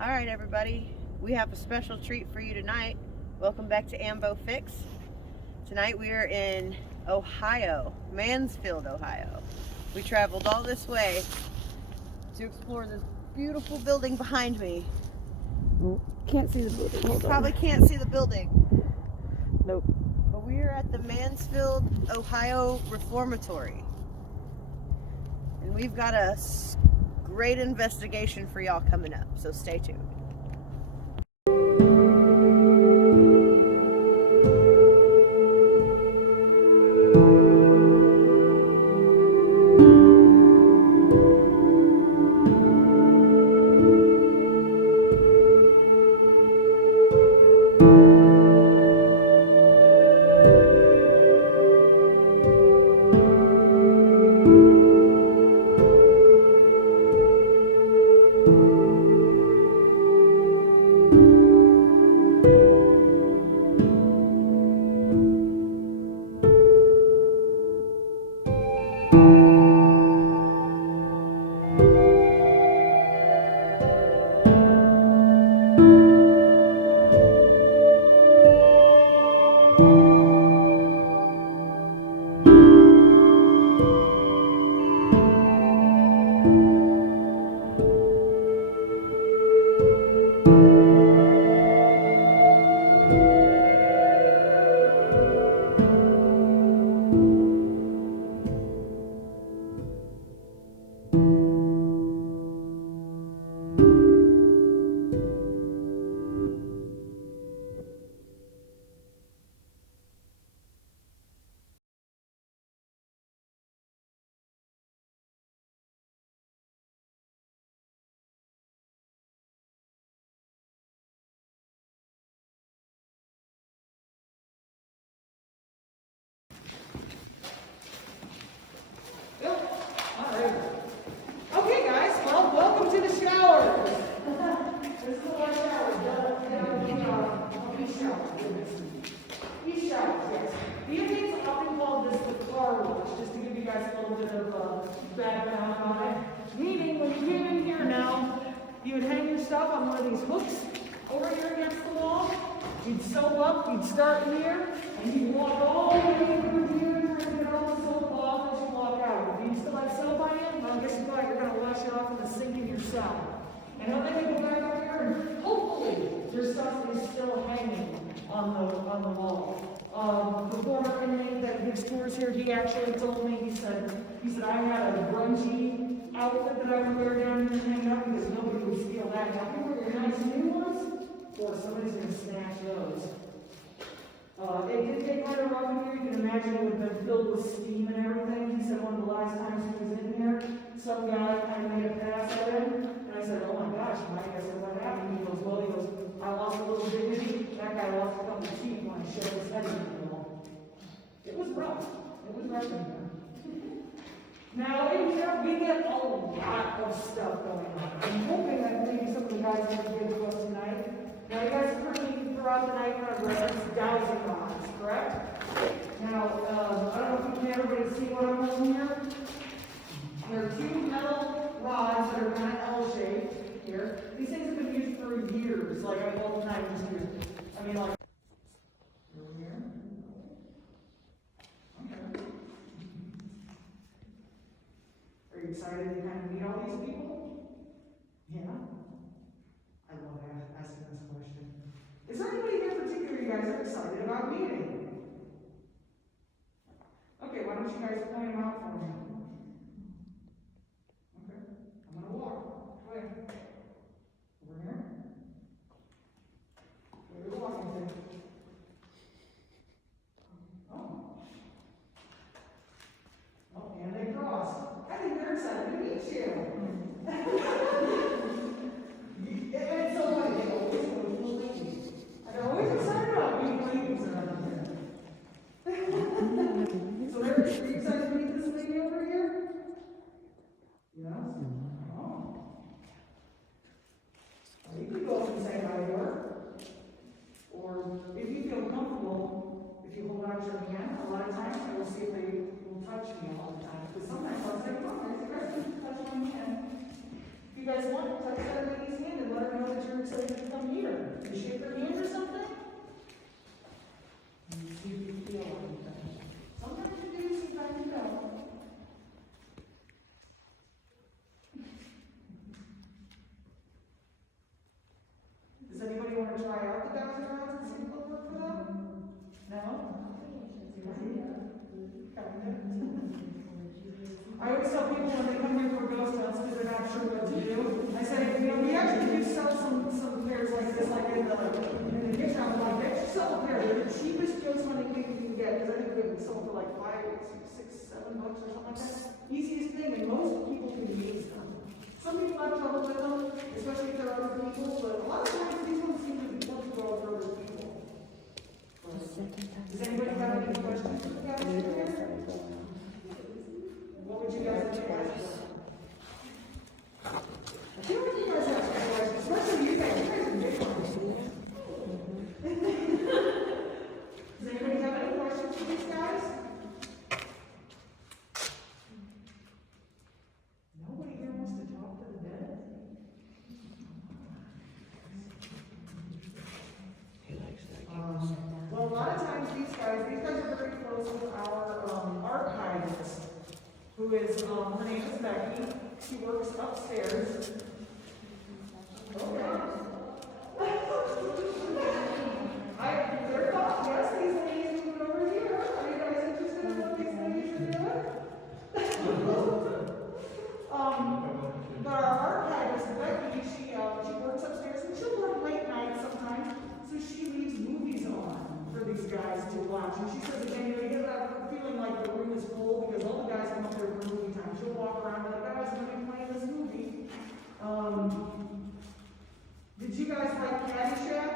All right, everybody, we have a special treat for you tonight. Welcome back to Ambo Fix. Tonight we are in Ohio, Mansfield, Ohio. We traveled all this way to explore this beautiful building behind me. Oh, can't see the building. Hold on. Probably can't see the building. Nope. But we are at the Mansfield, Ohio Reformatory. And we've got a great investigation for y'all coming up, so stay tuned. Okay, guys, well, welcome to the shower. This is our shower. Each shower. Each shower, yes. The evenings often called this the car wash, just to give you guys a little bit of background on it. Meaning, when you came in here now, you would hang your stuff on one of these hooks over here against the wall. You'd sew up, you'd start here, and you'd walk all the way through here, trying to get all the soap off as you walk out. Do you still have soap on you? Well, I guess you're going to wash it off in the sink in your cell. And then they go back up here, and hopefully your stuff is still hanging on the wall. The former inmate that gives tours here, he actually told me, he said I had a grungy outfit that I would wear down here and hang up because nobody would steal that. Now, if you wear your nice new ones, or somebody's going to snatch those. It did get kind of rough in here. You can imagine it would have been filled with steam and everything. He said one of the last times he was in here, some guy kind of made a pass at him. And I said, oh my gosh, Mike, I said, what happened? He goes, I lost a little dignity. That guy lost a couple of teeth when I shoved his head in the wall. It was rough. It was rough in here. Now, in here, we get a lot of stuff going on. I'm hoping that maybe some of the guys are going to give to us tonight. Now, you guys are pretty throughout the night kind of reference dowsing rods, correct? Now, I don't know if you can everybody see what I'm holding here. There are two metal rods that are kind of L-shaped here. These things have been used for years, like all the time used. I mean, like, over here. Okay. Are you excited to kind of meet all these people? Yeah. I love asking this question. Is there anybody here in particular you guys are excited about meeting? Okay, why don't you guys point them out for me? Okay, I'm going to walk. Go ahead. Over here. Where are we walking to? Oh. Oh, and they cross. I think they're excited to meet you. It's so funny, they always go to the ladies. I'm always excited about meeting ladies around here. So are you excited to meet this lady over here? Yes? Oh. Well, you could go up and say hi to her. Or if you feel comfortable, if you hold out your hand, a lot of times I will see if they will touch me all the time. Because sometimes I'll say, come on, touch my hand. If you guys want to touch that lady's hand and let her know that you're Can you shake their hand or something? And see if you feel anything. Sometimes you do, sometimes you don't. Does anybody want to try out the bouncing rods and see if it'll work for them? No? I always tell people when they come here for ghost hunts because they're not sure what to do. I say, we actually do sell some pairs like this, like in the gift shop. Like, get yourself a pair. They're the cheapest ghost hunting thing you can get because I think we can sell for like $5, $6, $7 or something like that. Easiest thing, and most people can use them. Some people have trouble with them, especially if they're other people, but a lot of times these ones seem to be work well for other people. Does anybody have any questions for the guys here? What would you guys like to ask? I feel like you guys have some questions, especially you guys. You guys are big ones. Does anybody have any questions for these guys? Nobody here wants to talk to the dead? Well, a lot of times these guys are very close with our archivist, who is, her name is Becky. She works upstairs. Okay. They're thought, yes, these ladies moving over here. Are you guys interested in what these ladies are doing? But our archivist, Becky, she works upstairs and she'll work late nights sometimes. So she leaves movies on for these guys to watch. And she says again, you get that feeling like the room is full because all the guys come up there for movie time. She'll walk around and be like, guys, I'm going to be playing this movie. Did you guys like Caddyshack?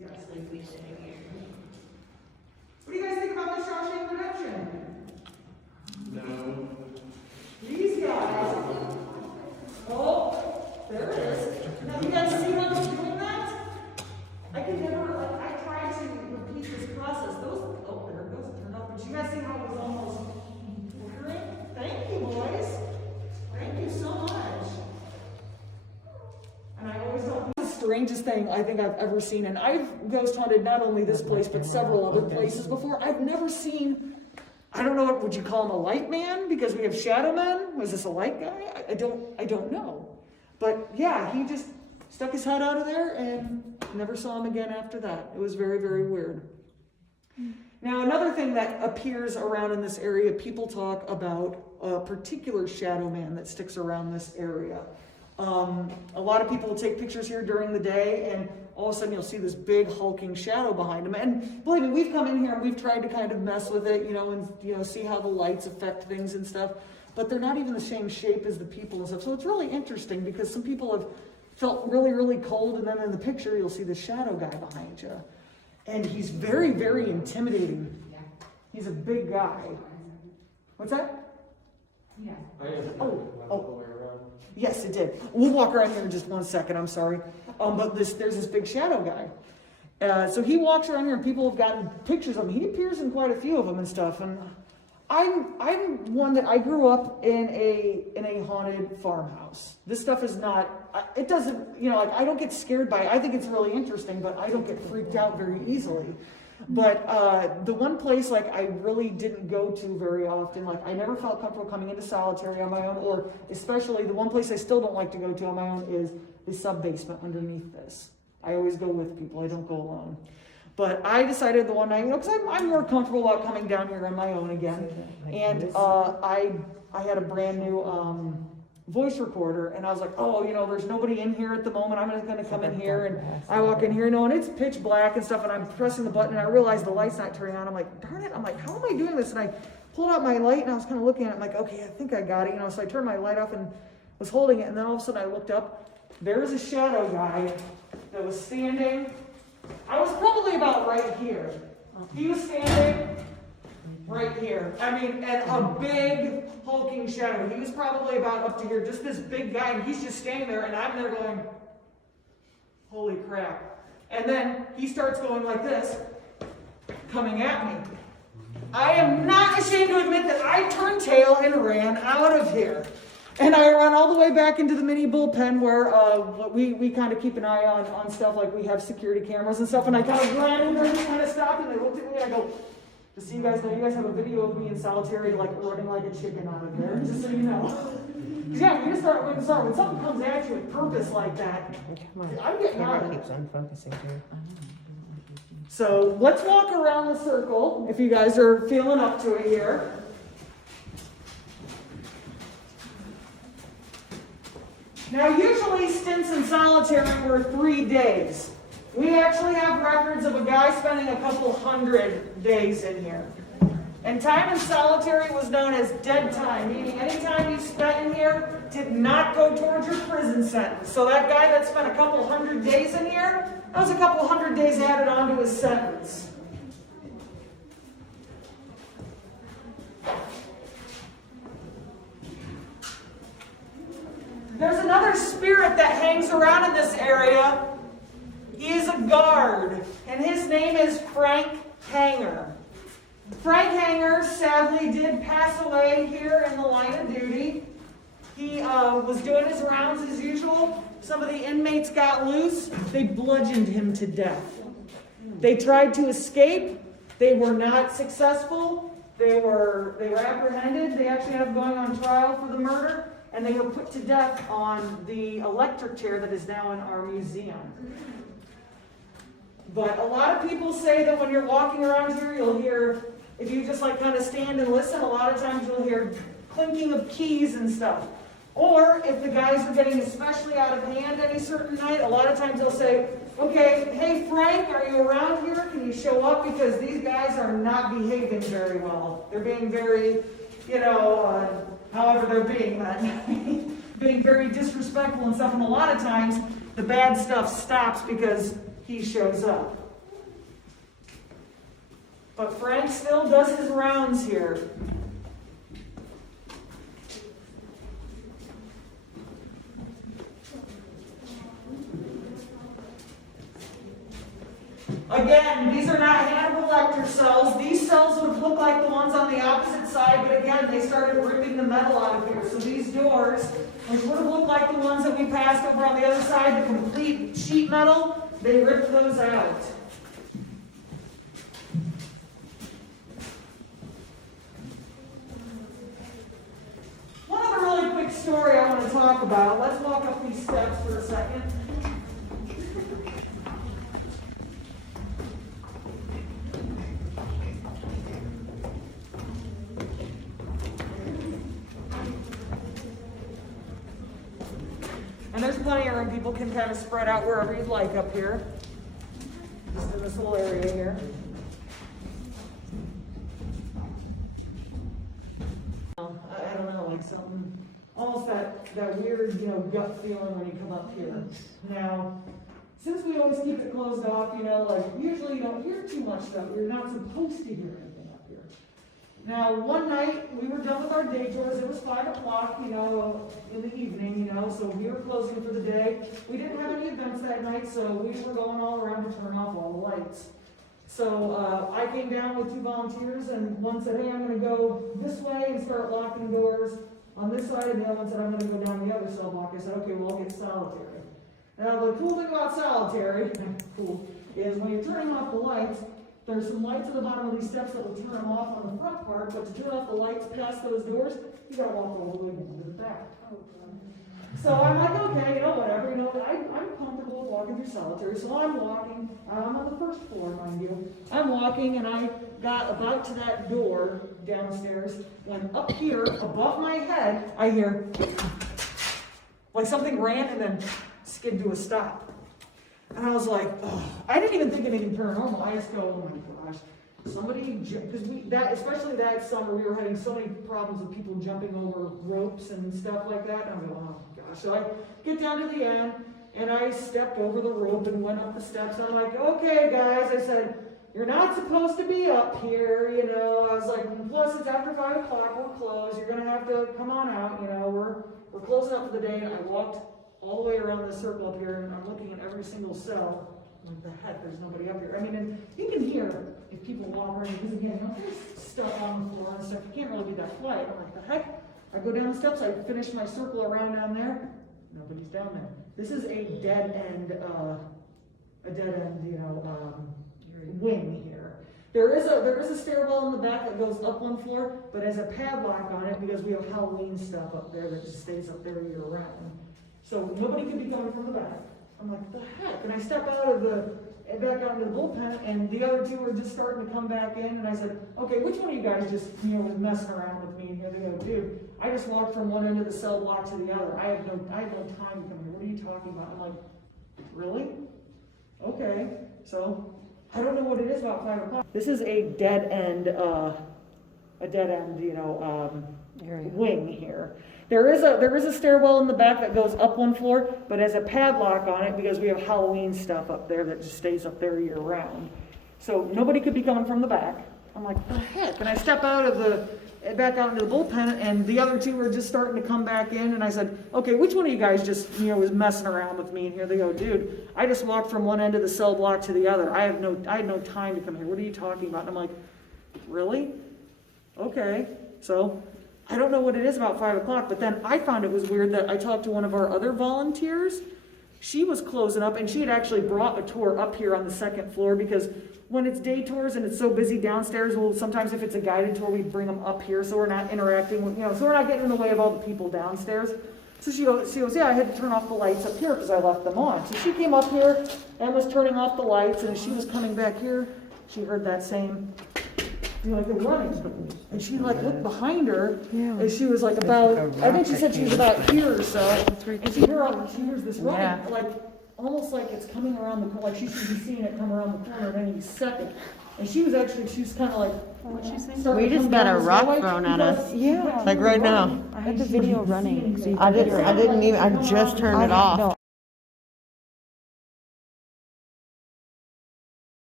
Yes. What do you guys think about the Shawshank Redemption? No. These guys. Oh, there it is. Now, you guys see how they're doing that? I could never, I tried to repeat this process. There it goes, it turned off. But you guys see how it was almost flickering? Thank you, boys. Thank you so much. And I always thought this is the strangest thing I think I've ever seen. And I've ghost hunted not only this place, but several other places before. I've never seen, I don't know, what would you call him, a light man? Because we have shadow men. Was this a light guy? I don't know. But yeah, he just stuck his head out of there and never saw him again after that. It was very, very weird. Now, another thing that appears around in this area, people talk about a particular shadow man that sticks around this area. A lot of people will take pictures here during the day, and all of a sudden you'll see this big hulking shadow behind him. And believe me, we've come in here and we've tried to kind of mess with it, and see how the lights affect things and stuff. But they're not even the same shape as the people and stuff. So it's really interesting because some people have felt really, really cold, and then in the picture you'll see the shadow guy behind you. And he's very, very intimidating. He's a big guy. What's that? Yeah. Oh. Yes, it did. We'll walk around here in just 1 second, I'm sorry. But there's this big shadow guy. So he walks around here and people have gotten pictures of him. He appears in quite a few of them and stuff. And I'm one that I grew up in a haunted farmhouse. This stuff is not, it doesn't, I don't get scared by it. I think it's really interesting, but I don't get freaked out very easily. But the one place I really didn't go to very often, I never felt comfortable coming into solitary on my own, or especially the one place I still don't like to go to on my own is the sub-basement underneath this. I always go with people, I don't go alone. But I decided the one night, because I'm more comfortable about coming down here on my own again. And I had a brand new voice recorder, and I was like, there's nobody in here at the moment. I'm just going to come in here, and I walk in here, and it's pitch black and stuff, and I'm pressing the button, and I realize the light's not turning on. I'm like, darn it. I'm like, how am I doing this? And I pulled out my light, and I was kind of looking at it. I'm like, okay, I think I got it. So I turned my light off and was holding it, and then all of a sudden I looked up. There was a shadow guy that was standing. I was probably about right here. He was standing right here. And a big hulking shadow. He was probably about up to here, just this big guy, and he's just standing there, and I'm there going, holy crap. And then he starts going like this, coming at me. I am not ashamed to admit that I turned tail and ran out of here. And I run all the way back into the mini bullpen where we kind of keep an eye on stuff, like we have security cameras and stuff. And I kind of ran in there and just kind of stopped, and they looked at me and I go, just so you guys know, you guys have a video of me in solitary, like running like a chicken out of there, just so you know. 'Cause yeah, when something comes at you with purpose like that, I'm getting out of it. keeps unfocusing too. So let's walk around the circle if you guys are feeling up to it here. Now, usually stints in solitary were 3 days. We actually have records of a guy spending a couple hundred days in here. And time in solitary was known as dead time, meaning any time you spent in here did not go towards your prison sentence. So that guy that spent a couple hundred days in here, that was a couple hundred days added on to his sentence. There's another spirit that hangs around in this area. He is a guard, and his name is Frank Hanger. Frank Hanger sadly did pass away here in the line of duty. He was doing his rounds as usual. Some of the inmates got loose. They bludgeoned him to death. They tried to escape. They were not successful. They were apprehended. They actually ended up going on trial for the murder. And they were put to death on the electric chair that is now in our museum. But a lot of people say that when you're walking around here, you'll hear, if you just like kind of stand and listen, a lot of times you'll hear clinking of keys and stuff. Or if the guys are getting especially out of hand any certain night, a lot of times they'll say, okay, hey Frank, are you around here? Can you show up? Because these guys are not behaving very well. They're being very, however they're being that night, being very disrespectful and stuff. And a lot of times the bad stuff stops because he shows up. But Frank still does his rounds here. Again, these are not Hannibal Lecter cells. These cells would look like the ones on the opposite side, but again, they started ripping the metal out of here. So these doors, which would have looked like the ones that we passed over on the other side, the complete sheet metal, they ripped those out. One other really quick story I want to talk about. Let's walk up these steps for a second. And there's plenty of room. People can kind of spread out wherever you'd like up here. Just in this little area here. I don't know, like something, almost that weird, gut feeling when you come up here. Now, since we always keep it closed off, like usually you don't hear too much stuff. You're not supposed to hear anything up here. Now, one night, we were done with our day tours. It was 5 o'clock, in the evening, so we were closing for the day. We didn't have any events that night, so we were going all around to turn off all the lights. So I came down with 2 volunteers, and one said, hey, I'm going to go this way and start locking doors on this side, and the other one said, I'm going to go down the other cell block. I said, okay, well, I'll get solitary. Now, the cool thing about solitary, is when you're turning off the lights, there's some lights at the bottom of these steps that will turn them off on the front part, but to turn off the lights past those doors, you gotta walk all the way down to the back. So I'm like, okay, whatever, I'm comfortable with walking through solitary, so I'm walking. I'm on the first floor, mind you. I'm walking, and I got about to that door downstairs, when up here, above my head, I hear, like something ran and then skid to a stop. And I was like, oh, I didn't even think anything paranormal. I just go, oh my gosh, somebody, because especially that summer, we were having so many problems with people jumping over ropes and stuff like that. And I'm going, oh my gosh. So I get down to the end, and I stepped over the rope and went up the steps. And I'm like, okay, guys, I said, you're not supposed to be up here, I was like, plus it's after 5 o'clock, we're closed. You're going to have to come on out, we're closing up for the day. And I walked all the way around the circle up here, and I'm looking at every single cell. Like, the heck, there's nobody up here. I mean, and you can hear if people walk around, because again, there's stuff on the floor and stuff. You can't really be that quiet. I'm like, the heck? I go down the steps, I finish my circle around down there, nobody's down there. This is a dead end, wing here. There is a stairwell in the back that goes up one floor, but has a padlock on it because we have Halloween stuff up there that just stays up there year round. So nobody could be coming from the back. I'm like, what the heck? And I step back out into the bullpen, and the other two were just starting to come back in, and I said, okay, which one of you guys just, was messing around with me? And here they go, dude, I just walked from one end of the cell block to the other. I have no time to come here. What are you talking about? I'm like, really? Okay. So I don't know what it is about 5 o'clock. This is a dead end, wing here. There is a stairwell in the back that goes up one floor, but has a padlock on it because we have Halloween stuff up there that just stays up there year round. So nobody could be coming from the back. I'm like, what the heck? And I step back out into the bullpen, and the other two were just starting to come back in, and I said, okay, which one of you guys just, was messing around with me? And here they go, dude, I just walked from one end of the cell block to the other. I had no time to come here. What are you talking about? And I'm like, really? Okay. So I don't know what it is about 5 o'clock, but then I found it was weird that I talked to one of our other volunteers. She was closing up, and she had actually brought a tour up here on the second floor, because when it's day tours and it's so busy downstairs, well, sometimes if it's a guided tour, we bring them up here so we're not interacting with, so we're not getting in the way of all the people downstairs. So she goes, yeah, I had to turn off the lights up here because I left them on. So she came up here and was turning off the lights, and as she was coming back here, she heard that same, they're running. And she looked behind her, and she was I think she said she was about here or so, and she hears this running, almost like it's coming around the corner, like she should be seeing it come around the corner at any second. And she was kind of what'd she say? We just got a rock thrown at us. Yeah. Like right now. I had the video running. So I just turned it off. No.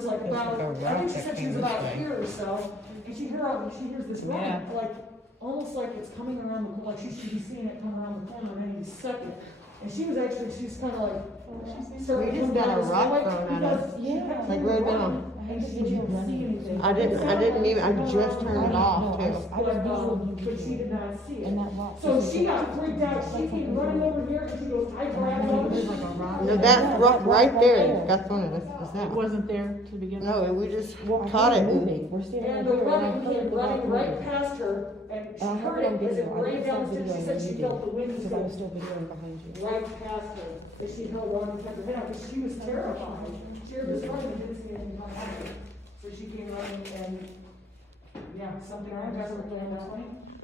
I think she said she was about here or so, and she hears this running, almost like it's coming around the corner, like she should be seeing it come around the corner at any second. And she was kind of We just got a rock thrown at us. Yeah. Like right now. I had the video running. I just turned it off too. But she did not see it. And that rock. So she got freaked out. She came running over here, and she goes, I grabbed on. No, that rock right there. That's one of us. Is that? It wasn't there to begin with? No, we just caught it. We're standing And right the there, and I running heard came the running rock right moving. past her, and she And I heard have it it on as it video. I ran just down saw the video stairs. She on said she video. felt the wind Because I was still videoing behind you. right past her, as she held on and kept her head out, because she was terrified. She heard this running and didn't see anything behind her. So she came running, and, something around that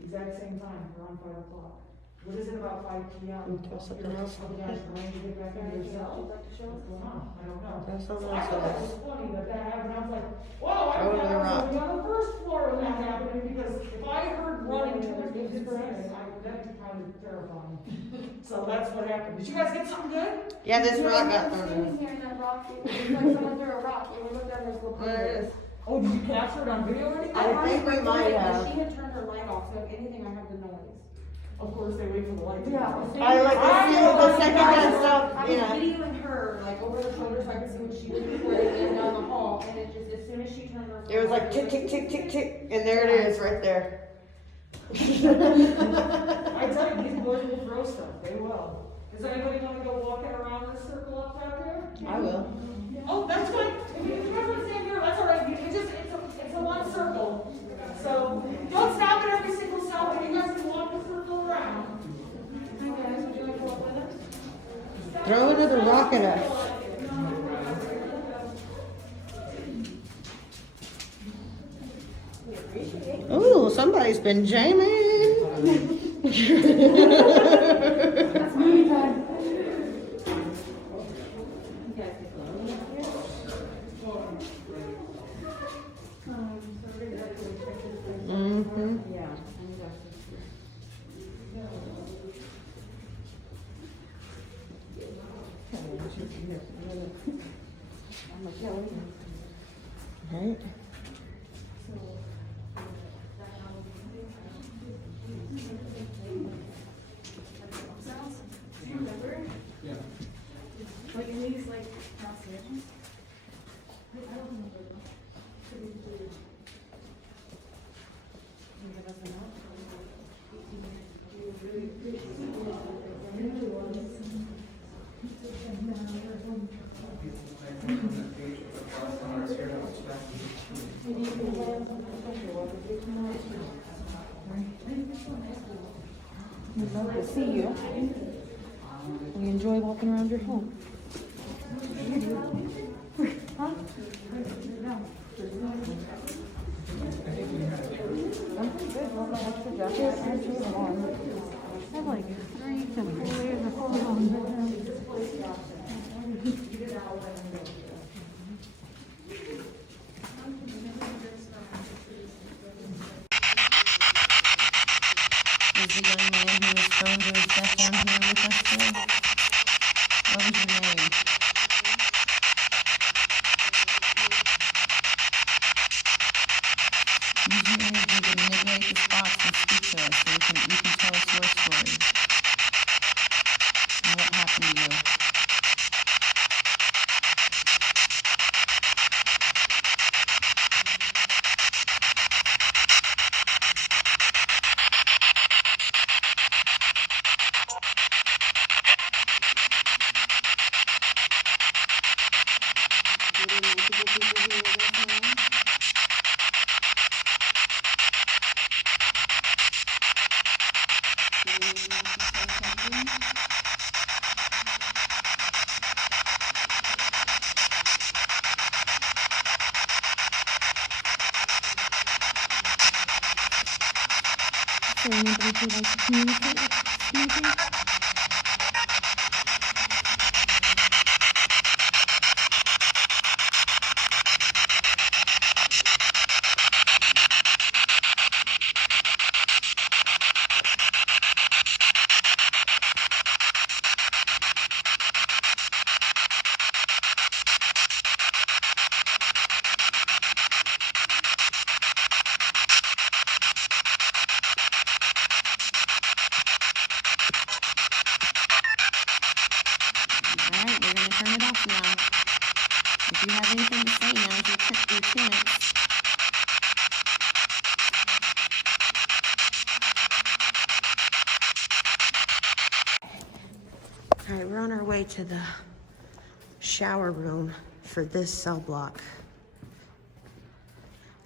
exact same time, around 5 o'clock. What is it about 5 p.m.? Something else. You guys trying to get back into your cell? What's going on? I don't know. There's something I else thought with it us. was funny that happened. I was like, whoa, I Over was the rock. on the first floor when that happened, because if I heard running towards me, that'd be kind of terrifying. So that's what happened. Did you guys get something good? Yeah, this rock got thrown at us. Here in that rock, it was like someone threw a rock, and we looked down, there's a little There it is. Oh, did you capture it on video or anything? I think we might have. She had turned her light off, so if anything, I have the noise. Of course, they wait for the light to Yeah. go. I like to see the second that I stuff. was videoing her, over her shoulder, so I could see what she was doing, and down the hall, and it just, as soon as she turned her. It was like tick, tick, tick, tick, tick, and there it is right there. I tell you, these boys will throw stuff, they will. Does anybody want to go walking around this circle up out there? I will. Oh, that's fine. If you guys want to stand here, that's all right. It's a one circle. So don't stop at every single cell, but you guys can walk the circle around. Hi guys, would you like to walk with us? Throw another rock at us. Ooh, somebody's been jamming. That's me time. Mm-hmm. Yeah. Right. Like in these, downstairs? We love to see you. We enjoy walking around your home. You do. Huh? I'm pretty good. I don't know what's your jacket. I have two on. I have like 3 layers of clothes on. Is the young man who was thrown to his death down here with us today? What was your name? Use your energy to manipulate this box and speak to us so you can tell us your story. And what happened to you? Were there multiple people who were with him? Did anyone else say something? Is there anybody who'd like to communicate with me? Alright, we're gonna turn it off now. If you have anything to say, now's your chance. Alright, we're on our way to the shower room for this cell block.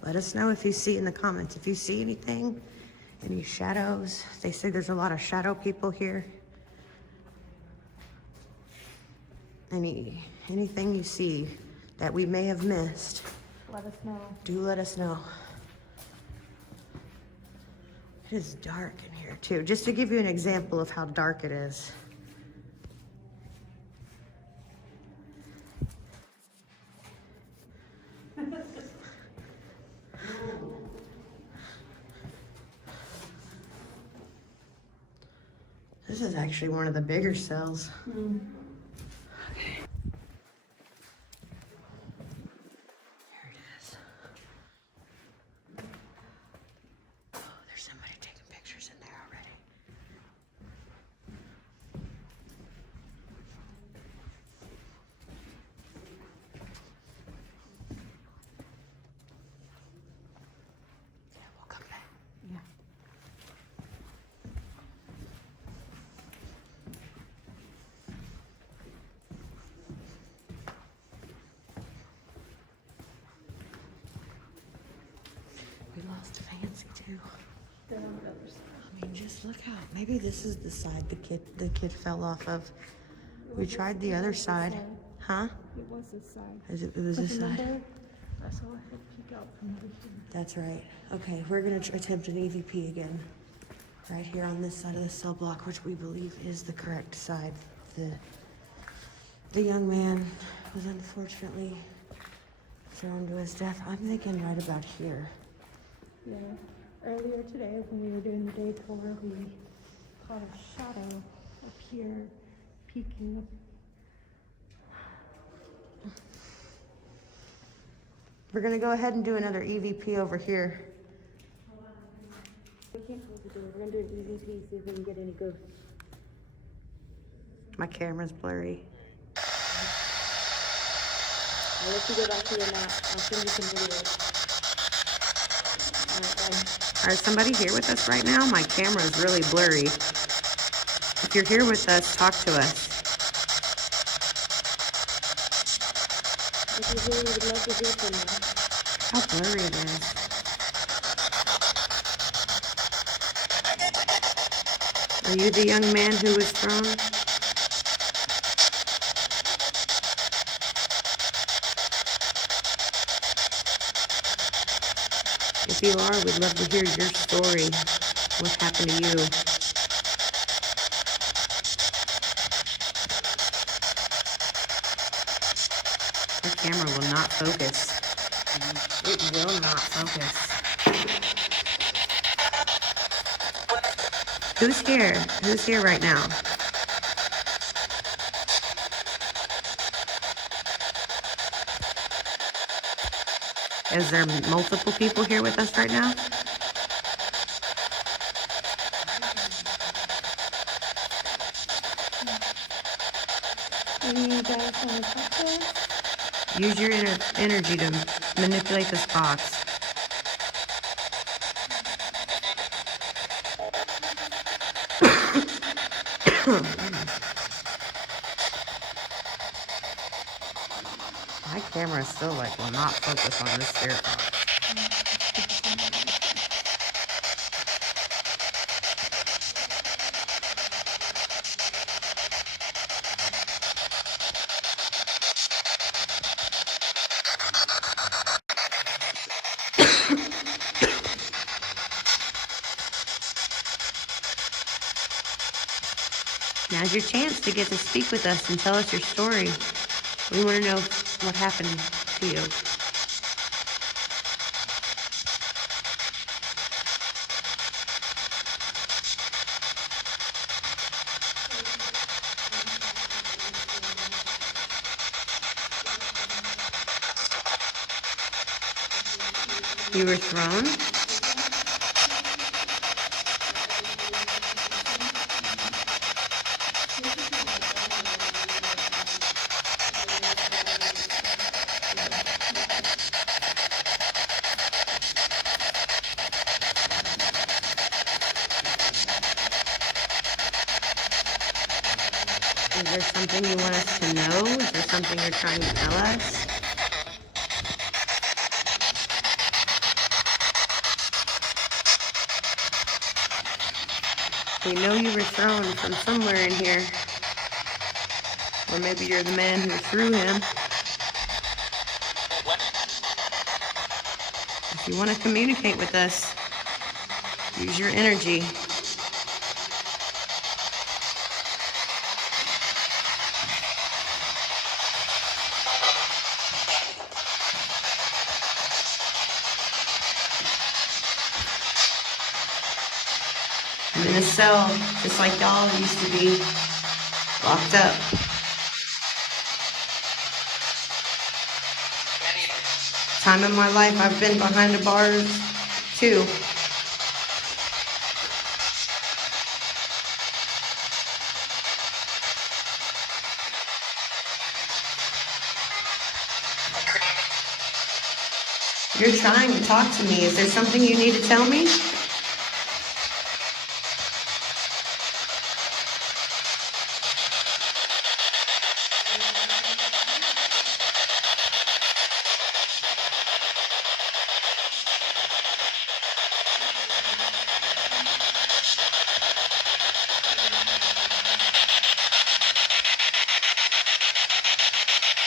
Let us know if you see in the comments. If you see anything, any shadows. They say there's a lot of shadow people here. Anything you see that we may have missed, Let us know. do let us know. It is dark in here too. Just to give you an example of how dark it is. This is actually one of the bigger cells. Okay. Here it is. Oh, there's somebody taking pictures in there already. Yeah, we'll come back. Yeah. We lost Fancy too. I mean, just look out. Maybe this is the side the kid fell off of. We tried the other side. Huh? It was this side. It was this side. That's all I had to peek out from over here. That's right. Okay, we're gonna attempt an EVP again. Right here on this side of the cell block, which we believe is the correct side. The young man was unfortunately thrown to his death. I'm thinking right about here. Yeah. Earlier today, when we were doing the day tour, we caught a shadow up here peeking. We're gonna go ahead and do another EVP over here. We can't close the door. We're gonna do an EVP, see if we can get any ghosts. My camera's blurry. I'll let you go back to your map. I'll send you some videos. All right, somebody here with us right now? My camera is really blurry. If you're here with us, talk to us. If you're here, we'd love to hear from you. How blurry it is. Are you the young man who was thrown? If you are, we'd love to hear your story. What happened to you? Your camera will not focus. It will not focus. Who's here? Who's here right now? Is there multiple people here with us right now? Any of you guys want to talk to us? Use your energy to manipulate this box. My camera still will not focus on this spirit box. Now's your chance to get to speak with us and tell us your story. We want to know what happened to you. You were thrown? Is there something you want us to know? Is there something you're trying to tell us? We know you were thrown from somewhere in here. Or maybe you're the man who threw him. If you want to communicate with us, use your energy. I'm in a cell, just like y'all used to be, locked up. Time in my life I've been behind the bars too. You're trying to talk to me. Is there something you need to tell me?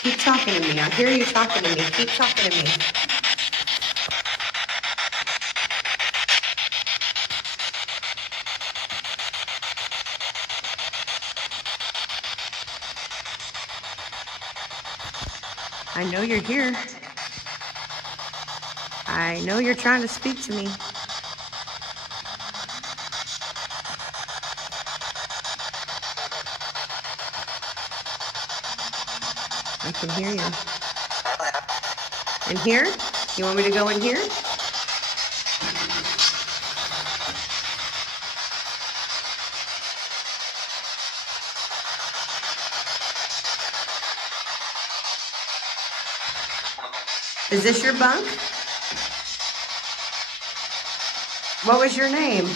Keep talking to me. I hear you talking to me. Keep talking to me. I know you're here. I know you're trying to speak to me. I can hear you. In here? You want me to go in here? Is this your bunk? What was your name?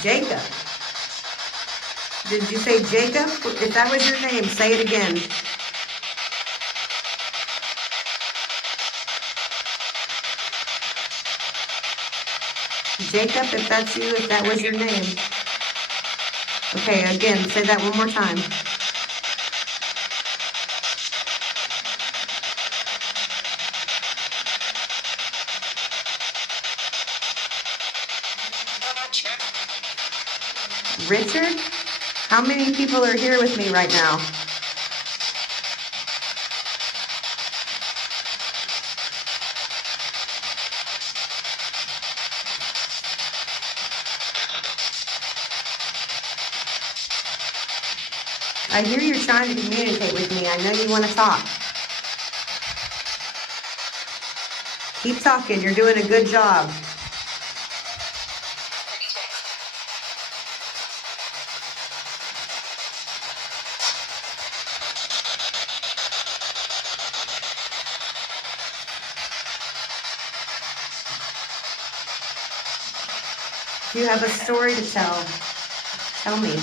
Jacob. Did you say Jacob? If that was your name, say it again. Jacob, if that's you, if that was your name. Okay, again, say that one more time. Richard? How many people are here with me right now? I hear you're trying to communicate with me. I know you want to talk. Keep talking. You're doing a good job. You have a story to tell. Tell me.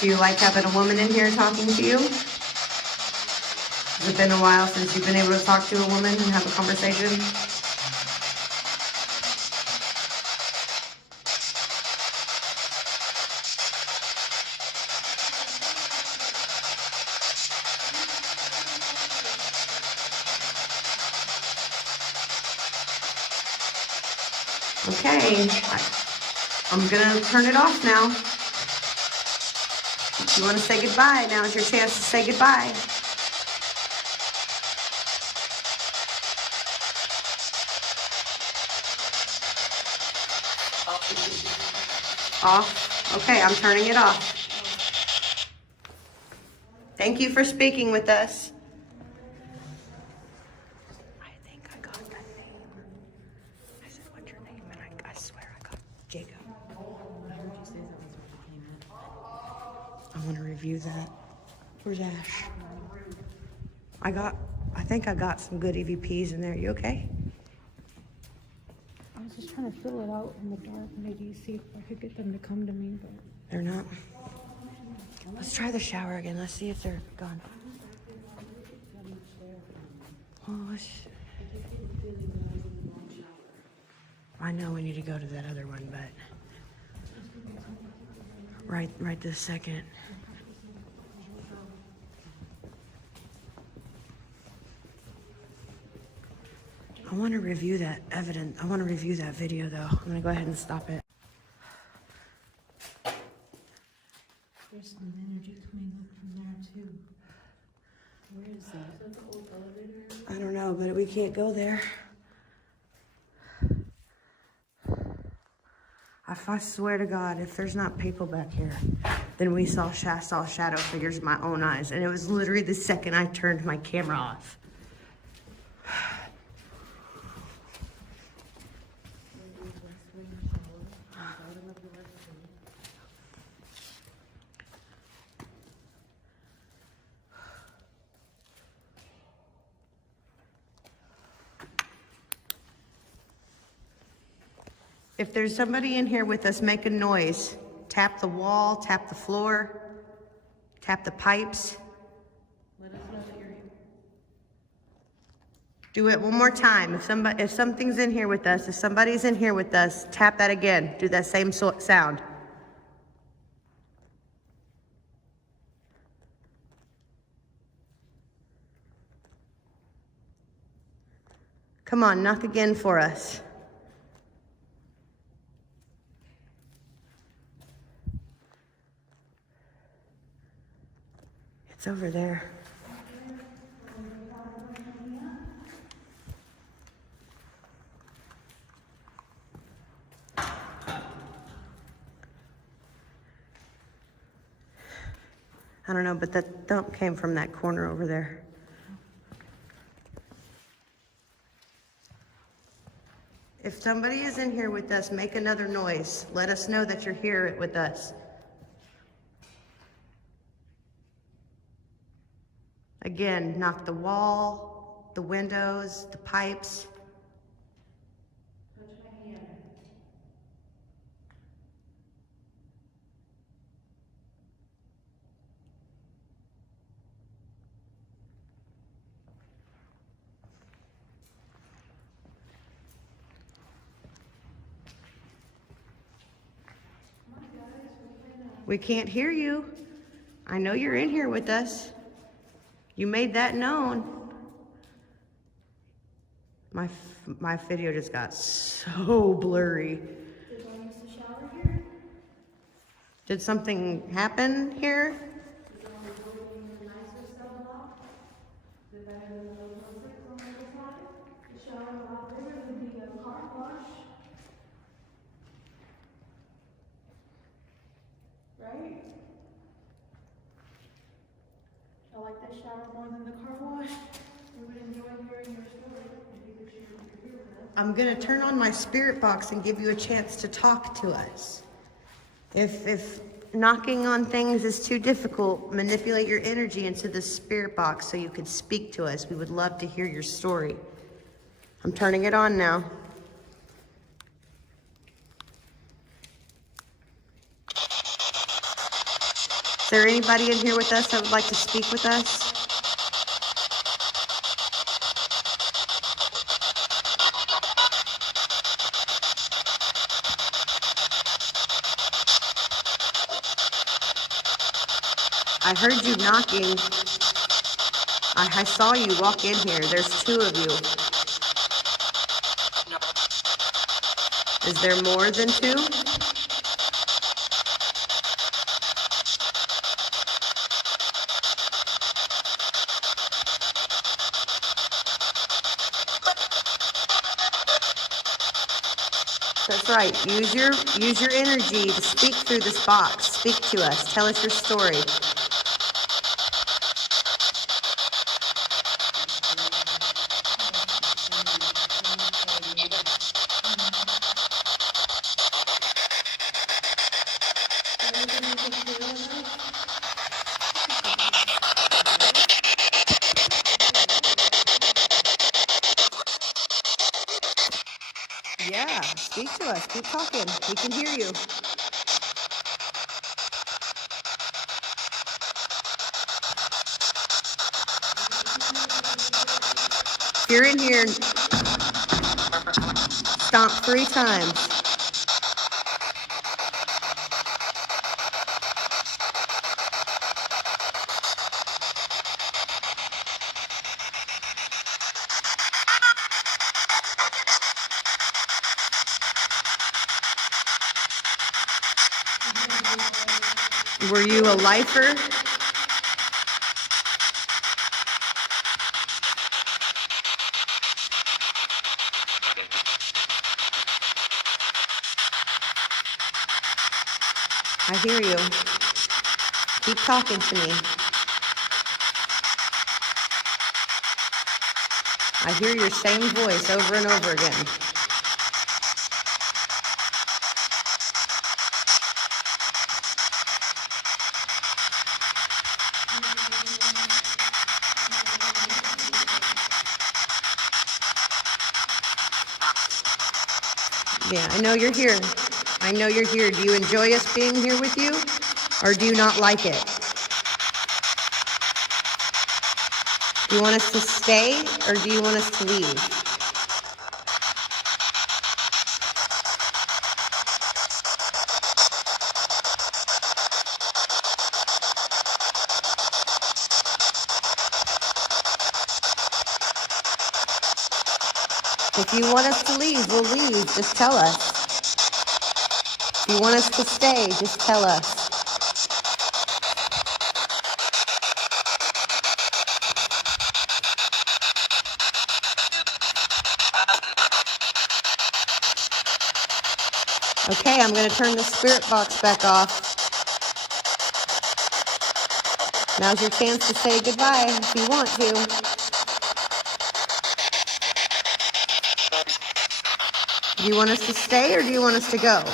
Do you like having a woman in here talking to you? Has it been a while since you've been able to talk to a woman and have a conversation? Okay, I'm gonna turn it off now. If you want to say goodbye, now is your chance to say goodbye. Off? Okay, I'm turning it off. Thank you for speaking with us. I think I got that name. I said, what's your name? And I swear I got Jacob. I want to review that. Where's Ash? I think I got some good EVPs in there. You okay? I was just trying to fill it out in the dark, maybe see if I could get them to come to me, but They're not. Let's try the shower again. Let's see if they're gone. Oh, I know we need to go to that other one, but right this second. I want to review that evidence. I want to review that video though. I'm gonna go ahead and stop it. there's some energy coming up from there too. Where is that? Is that the old elevator? I don't know, but we can't go there. I swear to God, if there's not people back here, then we saw shadow figures with my own eyes. And it was literally the second I turned my camera off. If there's somebody in here with us, make a noise. Tap the wall, tap the floor, tap the pipes. Let us know that you're here. Do it one more time. If something's in here with us, if somebody's in here with us, tap that again. Do that same sound. Come on, knock again for us. It's over there. I don't know, but that thump came from that corner over there. If somebody is in here with us, make another noise. Let us know that you're here with us. Again, knock the wall, the windows, the pipes. Touch my hand. We can't hear you. I know you're in here with us. You made that known. My video just got so blurry. Did I use the shower here? Did something happen here? Did I avoid the nicer stuff a lot? Did I have a little closer on the other side? The shower a lot bigger than the car wash. Right? I like that shower more than the car wash. We would enjoy hearing your story if you could share what you're here with us. I'm gonna turn on my spirit box and give you a chance to talk to us. If knocking on things is too difficult, manipulate your energy into the spirit box so you can speak to us. We would love to hear your story. I'm turning it on now. Is there anybody in here with us that would like to speak with us? I heard you knocking. I saw you walk in here. There's two of you. Is there more than two? That's right. Use your energy to speak through this box. Speak to us. Tell us your story. Yeah, speak to us. Keep talking. We can hear you. If you're in here, stomp 3 times. Were you a lifer? I hear you. Keep talking to me. I hear your same voice over and over again. Yeah, I know you're here. I know you're here. Do you enjoy us being here with you, or do you not like it? Do you want us to stay, or do you want us to leave? If you want us to leave, we'll leave. Just tell us. If you want us to stay, just tell us. Okay, I'm going to turn the spirit box back off. Now's your chance to say goodbye if you want to. Do you want us to stay or do you want us to go?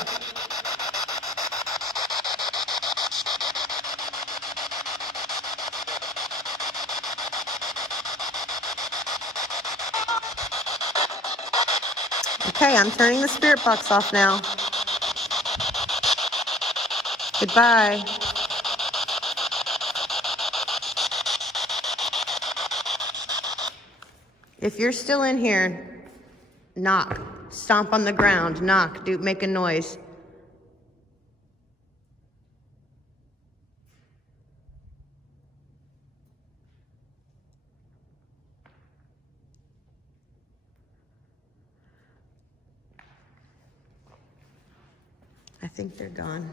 Okay, I'm turning the spirit box off now. Goodbye. If you're still in here, knock. Stomp on the ground, knock, make a noise. think they're gone.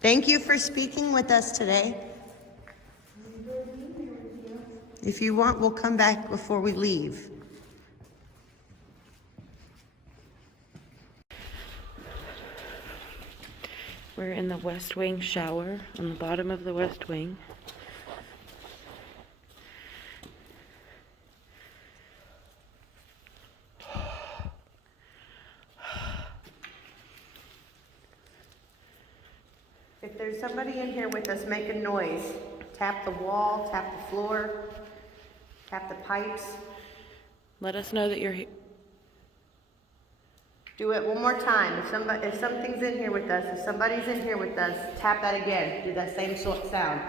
Thank you for speaking with us today. If you want, we'll come back before we leave. We're in the West Wing shower on the bottom of the West Wing. If there's somebody in here with us, make a noise. Tap the wall, tap the floor, tap the pipes. Let us know that you're here. Do it one more time. If something's in here with us, if somebody's in here with us, tap that again. Do that same sound.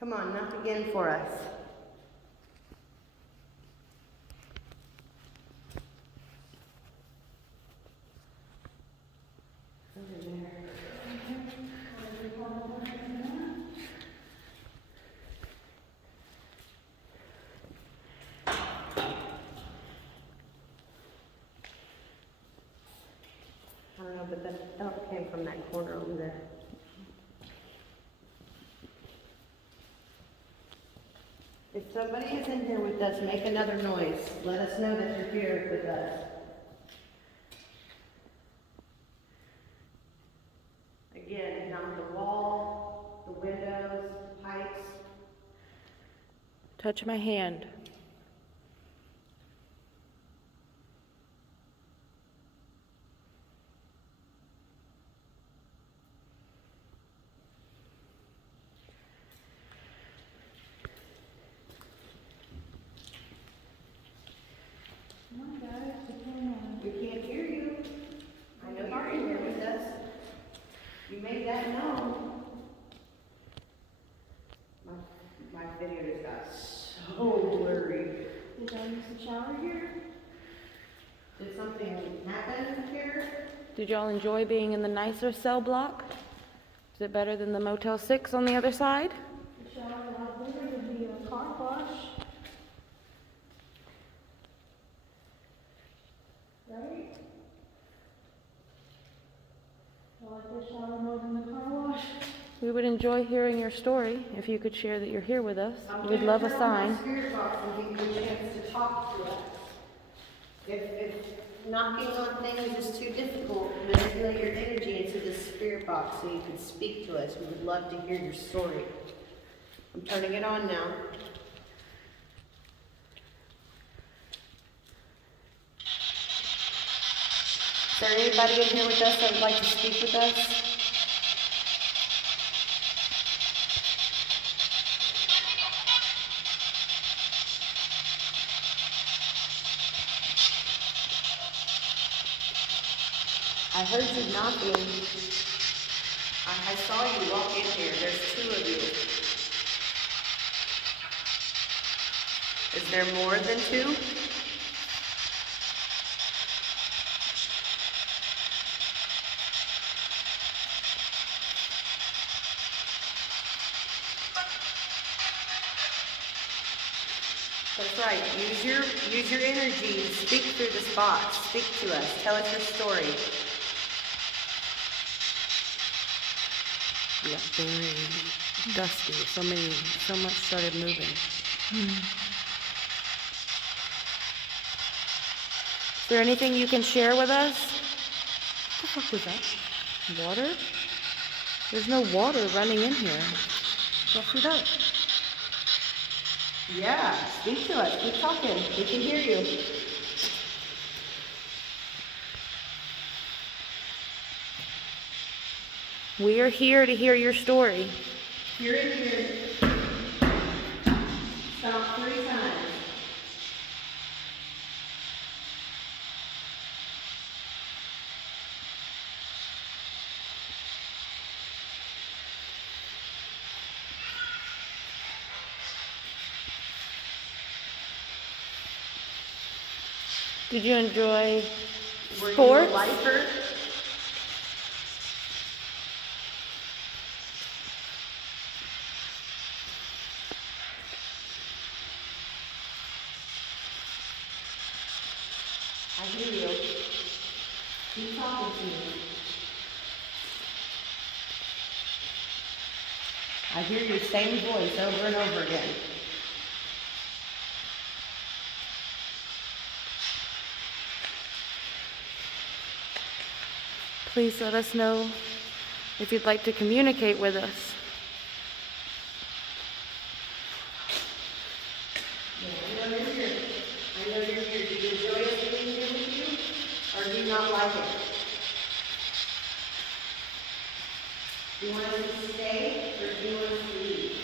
Come on, knock again for us. I don't know, but that came from that corner over there. If somebody is in here with us, make another noise. Let us know that you're here with us. Again, not the wall, the windows, pipes. Touch my hand. Come on, guys, what's going on? We can't hear you. I know you're in here with us. You made that known. My video just got so blurry. Did I use the shower here? Did something happen here? Did y'all enjoy being in the nicer cell block? Is it better than the Motel 6 on the other side? The shower out there would be a car wash. Right? I like the shower more than the car wash. We would enjoy hearing your story if you could share that you're here with us. We'd love a sign. Spirit box and give you a chance to talk to us. If knocking on things is too difficult, manipulate your energy into the spirit box so you can speak to us. We would love to hear your story. I'm turning it on now. Is there anybody in here with us that would like to speak with us? I heard you knocking. I saw you walk in here. There's two of you. Is there more than two? That's right. Use your energy. Speak through the spots. Speak to us. Tell us your story. Yeah, very dusty. So much started moving. Is there anything you can share with us? What the fuck was that? Water? There's no water running in here. Don't see that. Yeah, speak to us. Keep talking. We can hear you. We are here to hear your story. You're in here. Stop 3 times. Did you enjoy Were you a sports? lifer? talking to me. I hear your same voice over and over again. Please let us know if you'd like to communicate with us. I know you're here. I know you're here. Do you enjoy us being here with you? Or do you not like it? Do you want us to stay or do you want us to leave?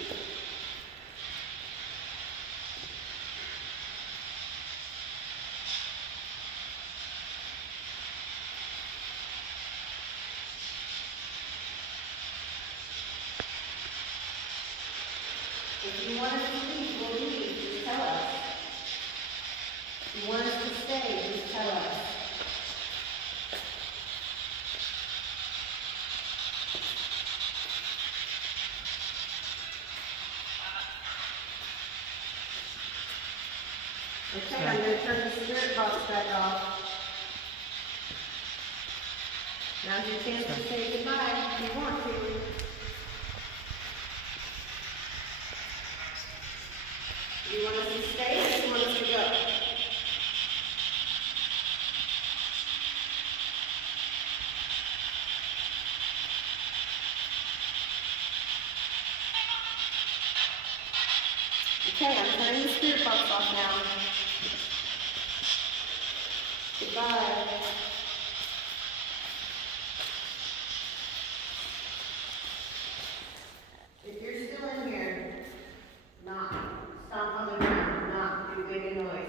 If you want us to leave, we'll leave. Just tell us. If you want us to stay, just tell us. Okay, I'm going to turn the spirit box back off. Now's your chance to say goodbye if you want to. Do you want us to stay or do you want us to go? Okay, I'm turning the spirit box off now. Goodbye. If you're still in here, knock. Stomp on the ground. Knock. Do big noise.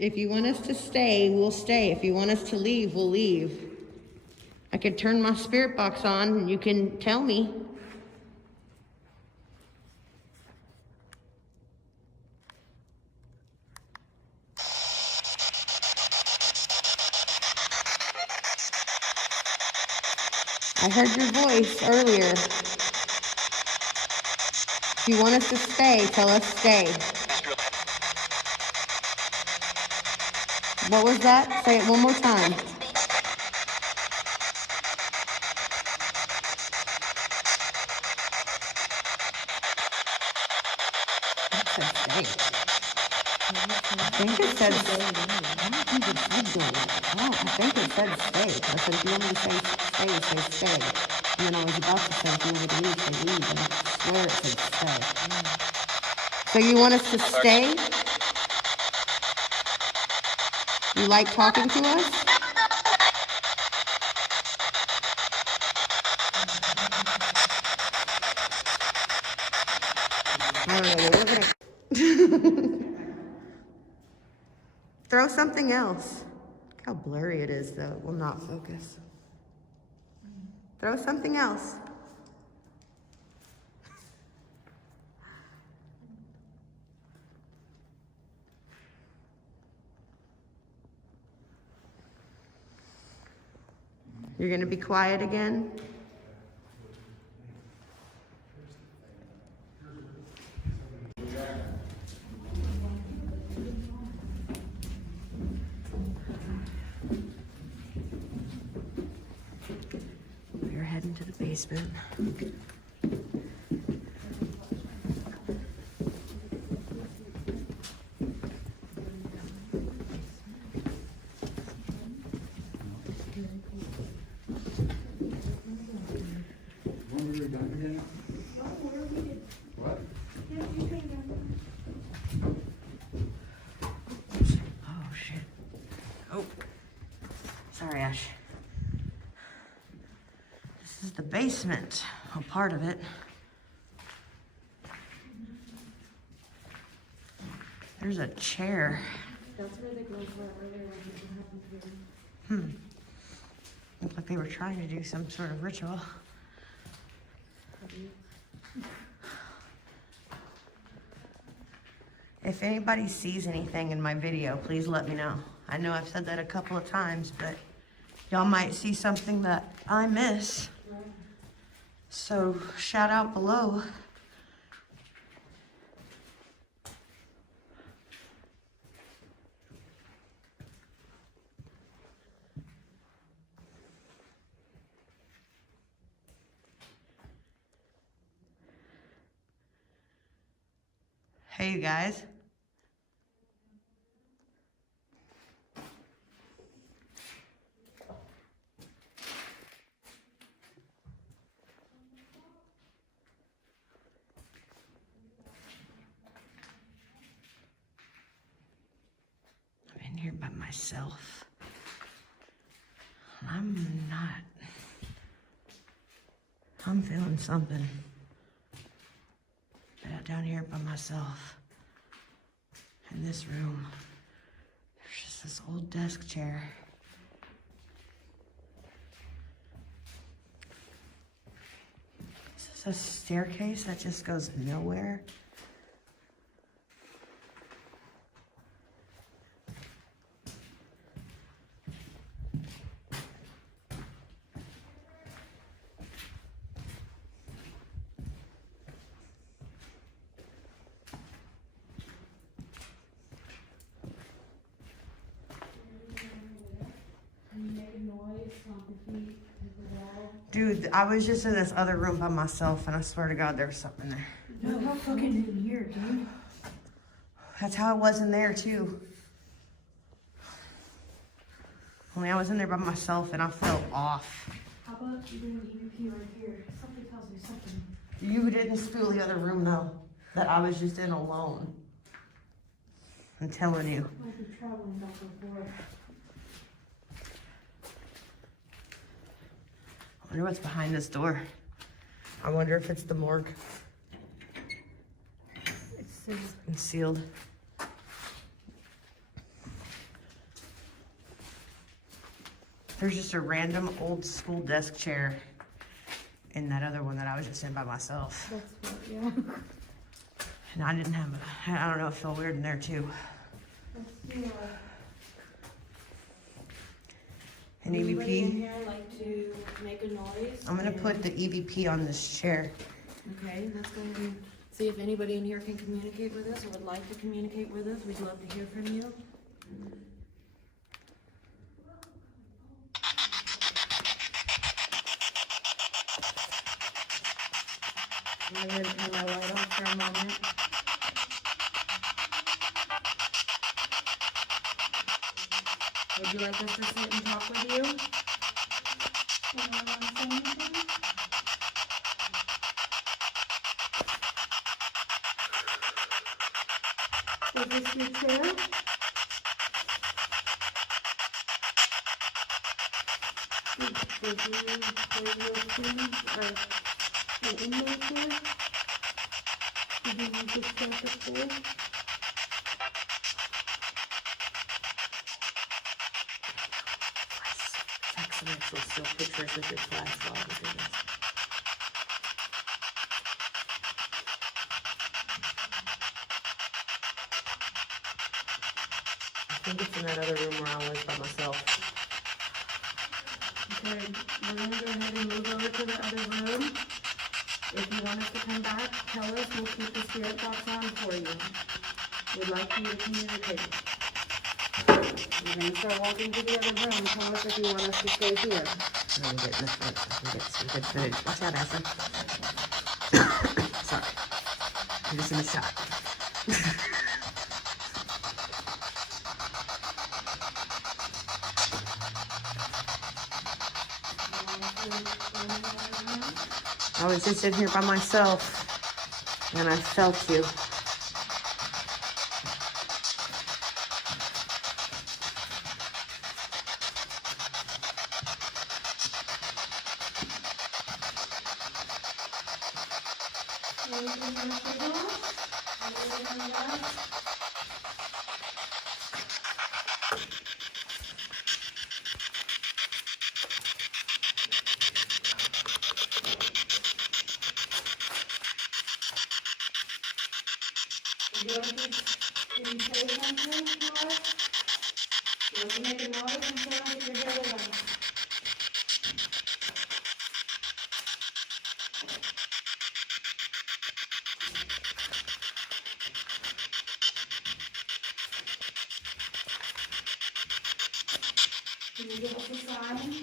If you want us to stay, we'll stay. If you want us to leave, we'll leave. I could turn my spirit box on and you can tell me. I heard your voice earlier. If you want us to stay, tell us stay. What was that? Say it one more time. I think it said stay. I don't think it said go. I think it said stay. I said if you want me to say stay. And then I was about to say if you want me to leave, say leave. And I swear it said stay. So you want us to stay? You like talking to us? I don't know, we're gonna throw something else. Look how blurry it is though, it will not focus. Throw something else. You're gonna be quiet again? We're heading to the basement. trash. This is the basement, a part of it. There's a chair. That's where the girls were earlier when something happened to them. Looked like they were trying to do some sort of ritual. If anybody sees anything in my video, please let me know. I know I've said that a couple of times, but y'all might see something that I miss. So shout out below. Hey, you guys. I'm in here by myself. I'm feeling something. Down here by myself in this room. There's just this old desk chair. Is this a staircase that just goes nowhere? Dude, I was just in this other room by myself, and I swear to God, there was something there. No, how fucking in here, dude? That's how it was in there, too. Only I was in there by myself, and I felt off. How about you bring the EVP right here? Something tells me something. You didn't spool the other room, though, that I was just in alone. I'm telling you. Might be traveling back and forth. I wonder what's behind this door. I wonder if it's the morgue. It's sealed. There's just a random old school desk chair in that other one that I was just in by myself. That's what, yeah. And I didn't have I don't know, it felt weird in there too. Let's see, An anybody in EVP. here like to make a noise? I'm gonna put the EVP on this chair. Okay, let's go ahead and see if anybody in here can communicate with us or would like to communicate with us. We'd love to hear from you. I'm gonna turn my light off for a moment. Would you like us to sit and talk with you? Anyone want to say anything? Is this your chair? Did you an inmate here? Did you use this chair for school? Some actual still pictures of your class while we do this. I think it's in that other room where I was by myself. Okay, we're gonna go ahead and move over to the other room. If you want us to come back, tell us, we'll keep the spirit box on for you. We'd like for you to communicate. You're gonna start walking to the other room, tell us if you want us to stay here. I'm getting this one. I can get some good footage. Watch out, Asa. Sorry. I'm just in the shot. I was just in here by myself, and I felt you. Did you say something to us? You want to make a noise and show us that you're here with us? Can you give us a sign?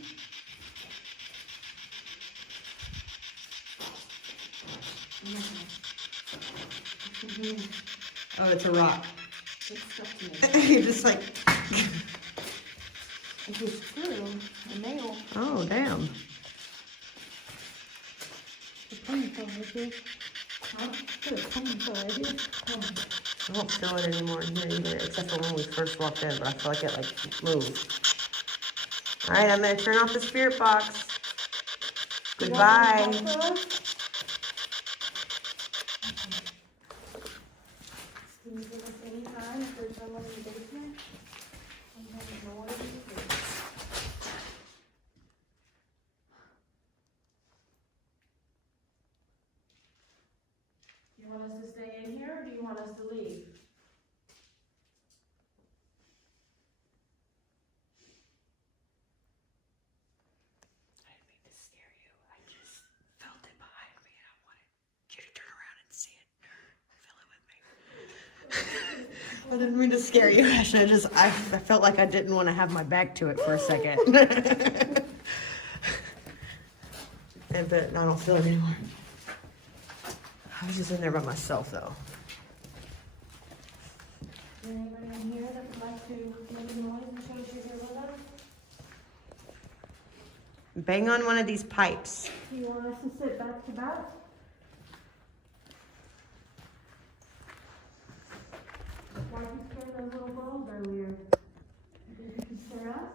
Oh, it's a rock. It's stuck to me. You're just like, It's a screw, a nail. oh, damn. The painful, I think. Huh? It's painful, I think. I don't feel it anymore in here either, except for when we first walked in, but I feel like it like moved. All right, I'm gonna turn off the spirit box. Goodbye. Can you give us any time if there's someone in the basement? Sometimes noise. You want us to stay in here, or do you want us to leave? I didn't mean to scare you. I just felt it behind me and I wanted you to turn around and see it. Feel it with me. I didn't mean to scare you, Ash. I felt like I didn't want to have my back to it for a second. But I don't feel it anymore. I was just in there by myself though. Is there anybody in here that would like to make a noise and show us you're here with us? Bang on one of these pipes. Do you want us to sit back to back? Why did you scare those little girls earlier? Did you scare us?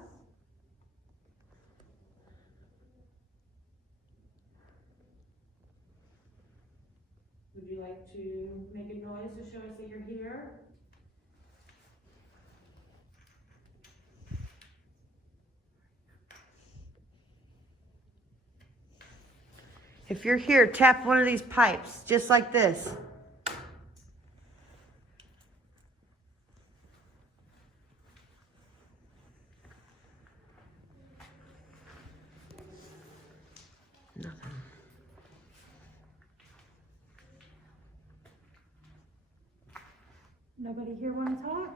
Would you like to make a noise to show us that you're here? If you're here, tap one of these pipes, just like this. Nothing. Nobody here want to talk?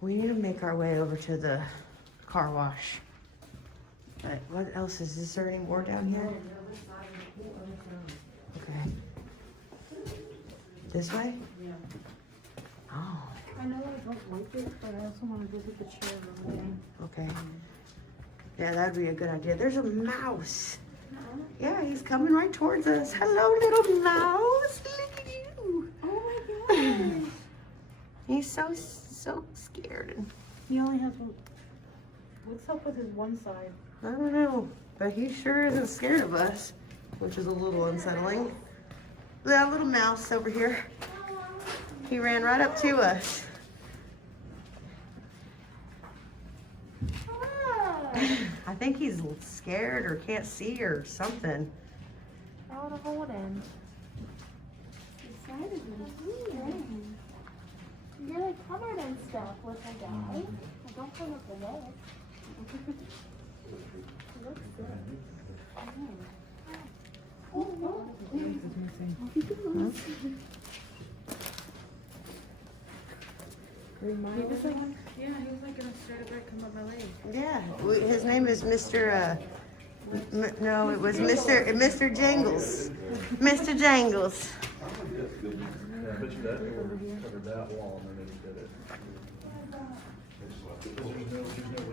We need to make our way over to the car wash. But what else is there any more down here? Okay. This way? Yeah. Oh, I know I don't like it, but I also want to visit the chair room. okay. Yeah, that'd be a good idea. There's a mouse. Yeah, he's coming right towards us. Hello, little mouse. Look at you. Oh my god. He's so scared. He only has one. What's up with his one side? I don't know, but he sure isn't scared of us, which is a little unsettling. That little mouse over here. He ran right up to us. I think he's scared or can't see or something. I want to hold him. Excited me. You're like covered in stuff with a guy. I don't come up the leg. It looks good. Oh no. He was like, yeah, he was like gonna start it right, come up my leg. Yeah, his name is Mr. No, it was Mr. Jangles. Mr. Jangles. Yeah, I bet you that door covered that wall and then they did it. There's no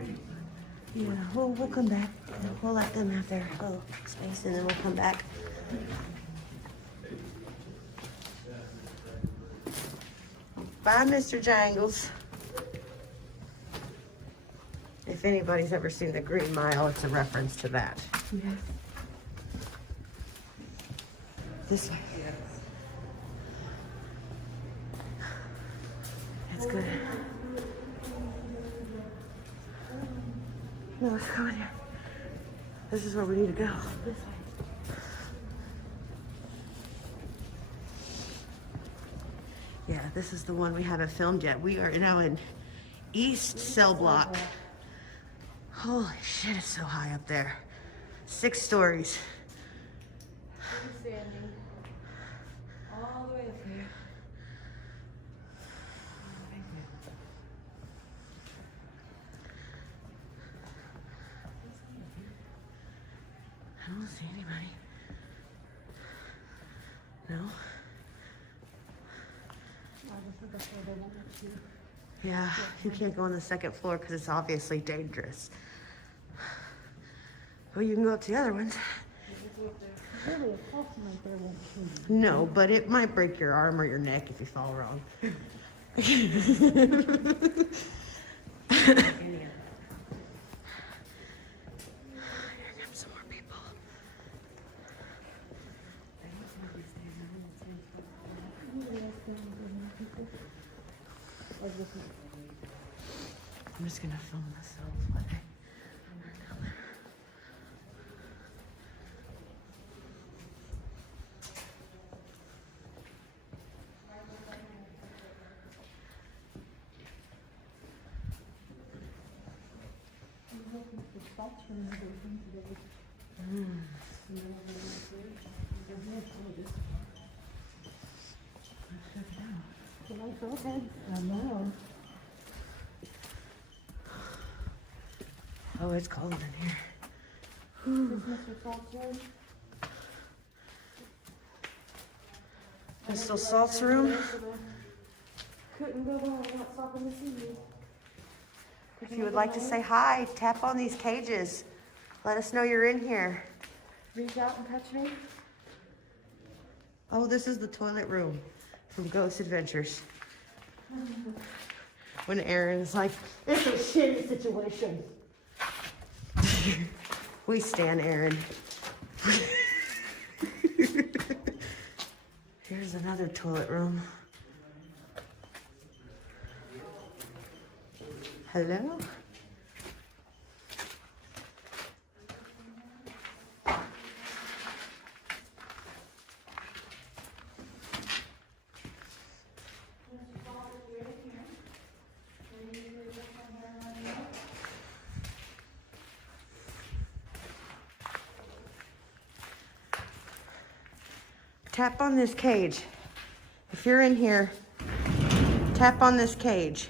leak. Yeah, we'll come back. We'll let them have their little space and then we'll come back. Bye, Mr. Jangles. If anybody's ever seen The Green Mile, it's a reference to that. Yeah. This way. That's good. No, let's go in here. This is where we need to go. This way. Yeah, this is the one we haven't filmed yet. We are now in East Cell Block. Holy shit, it's so high up there. 6 stories. Standing all the way up here. I don't see anybody. No? Yeah, you can't go on the second floor because it's obviously dangerous. Well, you can go up to the other ones. No, but it might break your arm or your neck if you fall wrong. Here comes some more people. I'm just gonna film myself while I run down there. I know. Oh, it's cold in here. Mr. Salt's room. Couldn't go by without stopping to see you. If you would like to say hi, tap on these cages. Let us know you're in here. Reach out and touch me. Oh, this is the toilet room from Ghost Adventures. When Aaron's like, it's a shitty situation. We stan Aaron. Here's another toilet room. Hello? Tap on this cage. If you're in here, tap on this cage.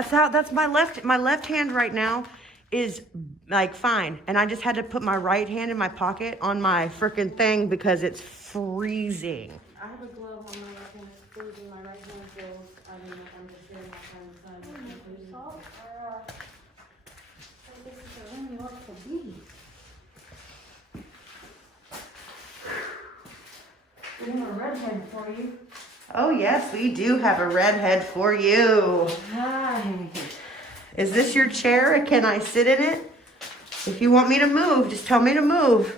That's my left hand right now is like fine. And I just had to put my right hand in my pocket on my frickin' thing because it's freezing. I have a glove on my left hand, it's freezing, my right hand feels, I don't know if I'm just sharing my time with sun. This is the room you want to be. We have a redhead for you. Oh yes, we do have a redhead for you. Hi. Is this your chair? Can I sit in it? If you want me to move, just tell me to move.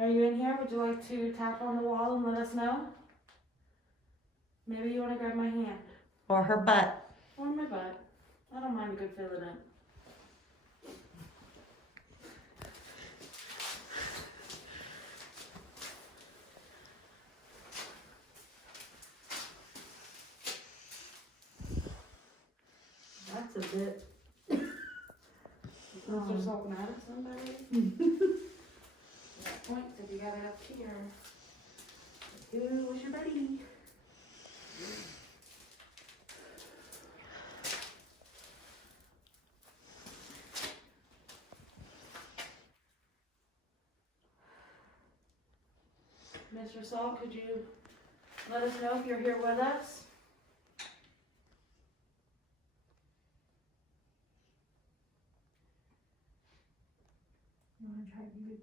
Are you in here? Would you like to tap on the wall and let us know? Maybe you want to grab my hand. Or her butt. Or my butt. I don't mind a good filling it. a bit. Mr. Salt mad at somebody? That point, if you got it up here. Who was your buddy? Mr. Salt, could you let us know if you're here with us? You wanna try UVP?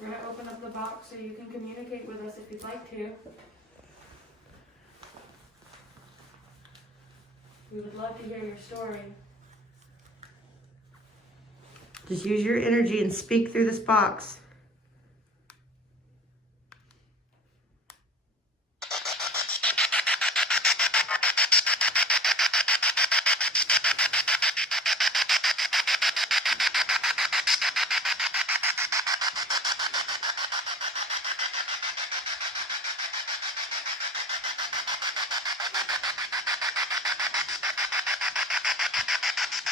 We're gonna open up the box so you can communicate with us if you'd like to. We would love to hear your story. Just use your energy and speak through this box.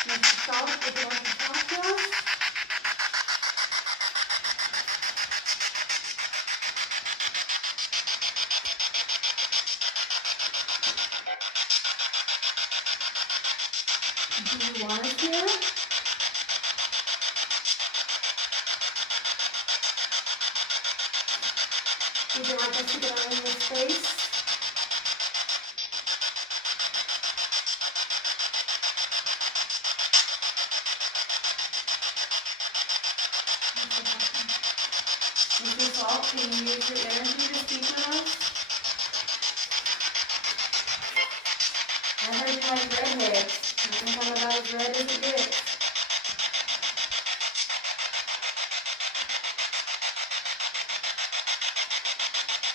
Mr. Salt, would you like to talk to us? Do you want us here? Would you like us to get out of your space? Mr. Salt, can you use your energy to speak with us? I heard you like redheads. I think I'm about as red as it gets.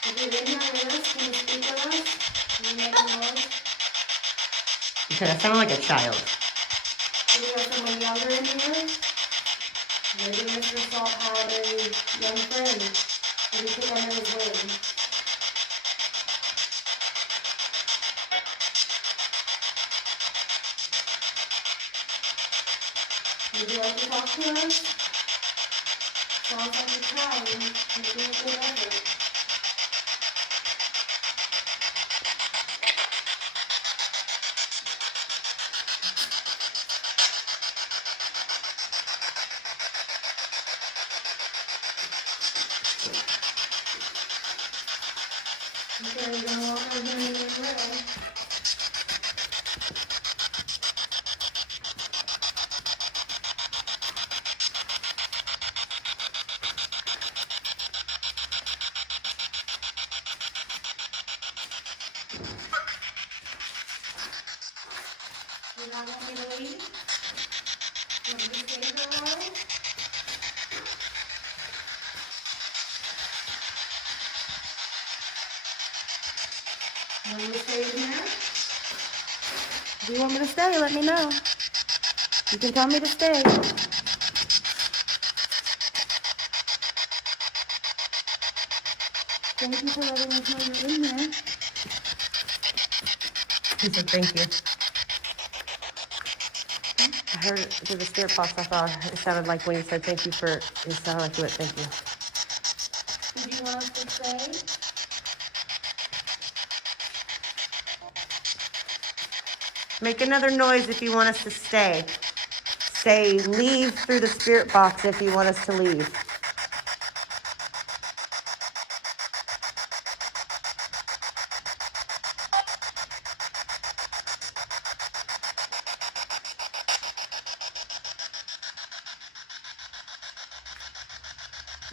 If you're in here with us, can you speak with us? Can you make a noise? Okay, I sound like a child. Do we have someone younger in here? Maybe Mr. Salt had a young friend that he took under his wing. Would you like to talk to us? Sounds like you're trying. You're doing a good effort. Okay, you're gonna walk over here and get red. You not want me to leave? You want me to stay for a while? Want me to stay in here? If you want me to stay, let me know. You can tell me to stay. Thank you for letting us know you're in here. He said thank you. I heard it through the spirit box. I thought it sounded like when he said thank you for, it sounded like he went thank you. Did you want us to stay? Make another noise if you want us to stay. Say leave through the spirit box if you want us to leave.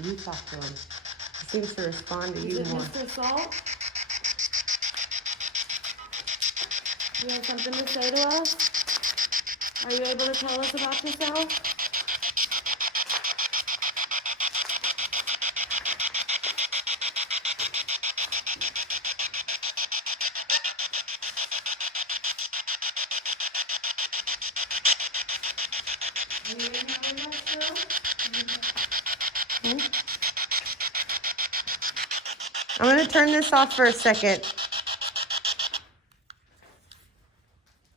You talk to him. He seems to respond to Is you it more. Mr. Salt? You have something to say to us? Are you able to tell us about yourself? Are you in here with us still? I'm gonna turn this off for a second.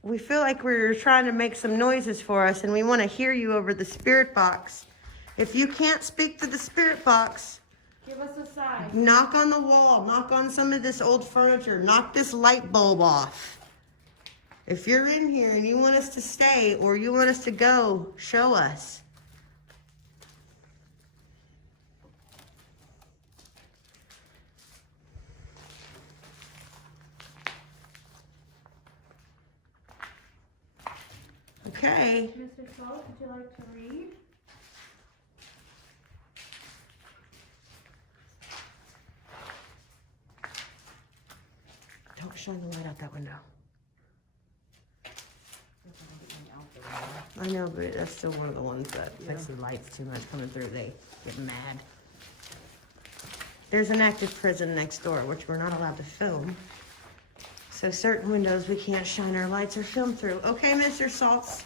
we feel like we're trying to make some noises for us and we want to hear you over the spirit box. If you can't speak to the spirit box, Give us a sign. knock on the wall, knock on some of this old furniture, knock this light bulb off. If you're in here and you want us to stay or you want us to go, show us. Okay. Mr. Salt, would you like to read? Don't shine the light out that window. I know, but that's still one of the ones that affects the lights too much coming through. They get mad. There's an active prison next door, which we're not allowed to film. So certain windows we can't shine our lights or film through. Okay, Mr. Salts.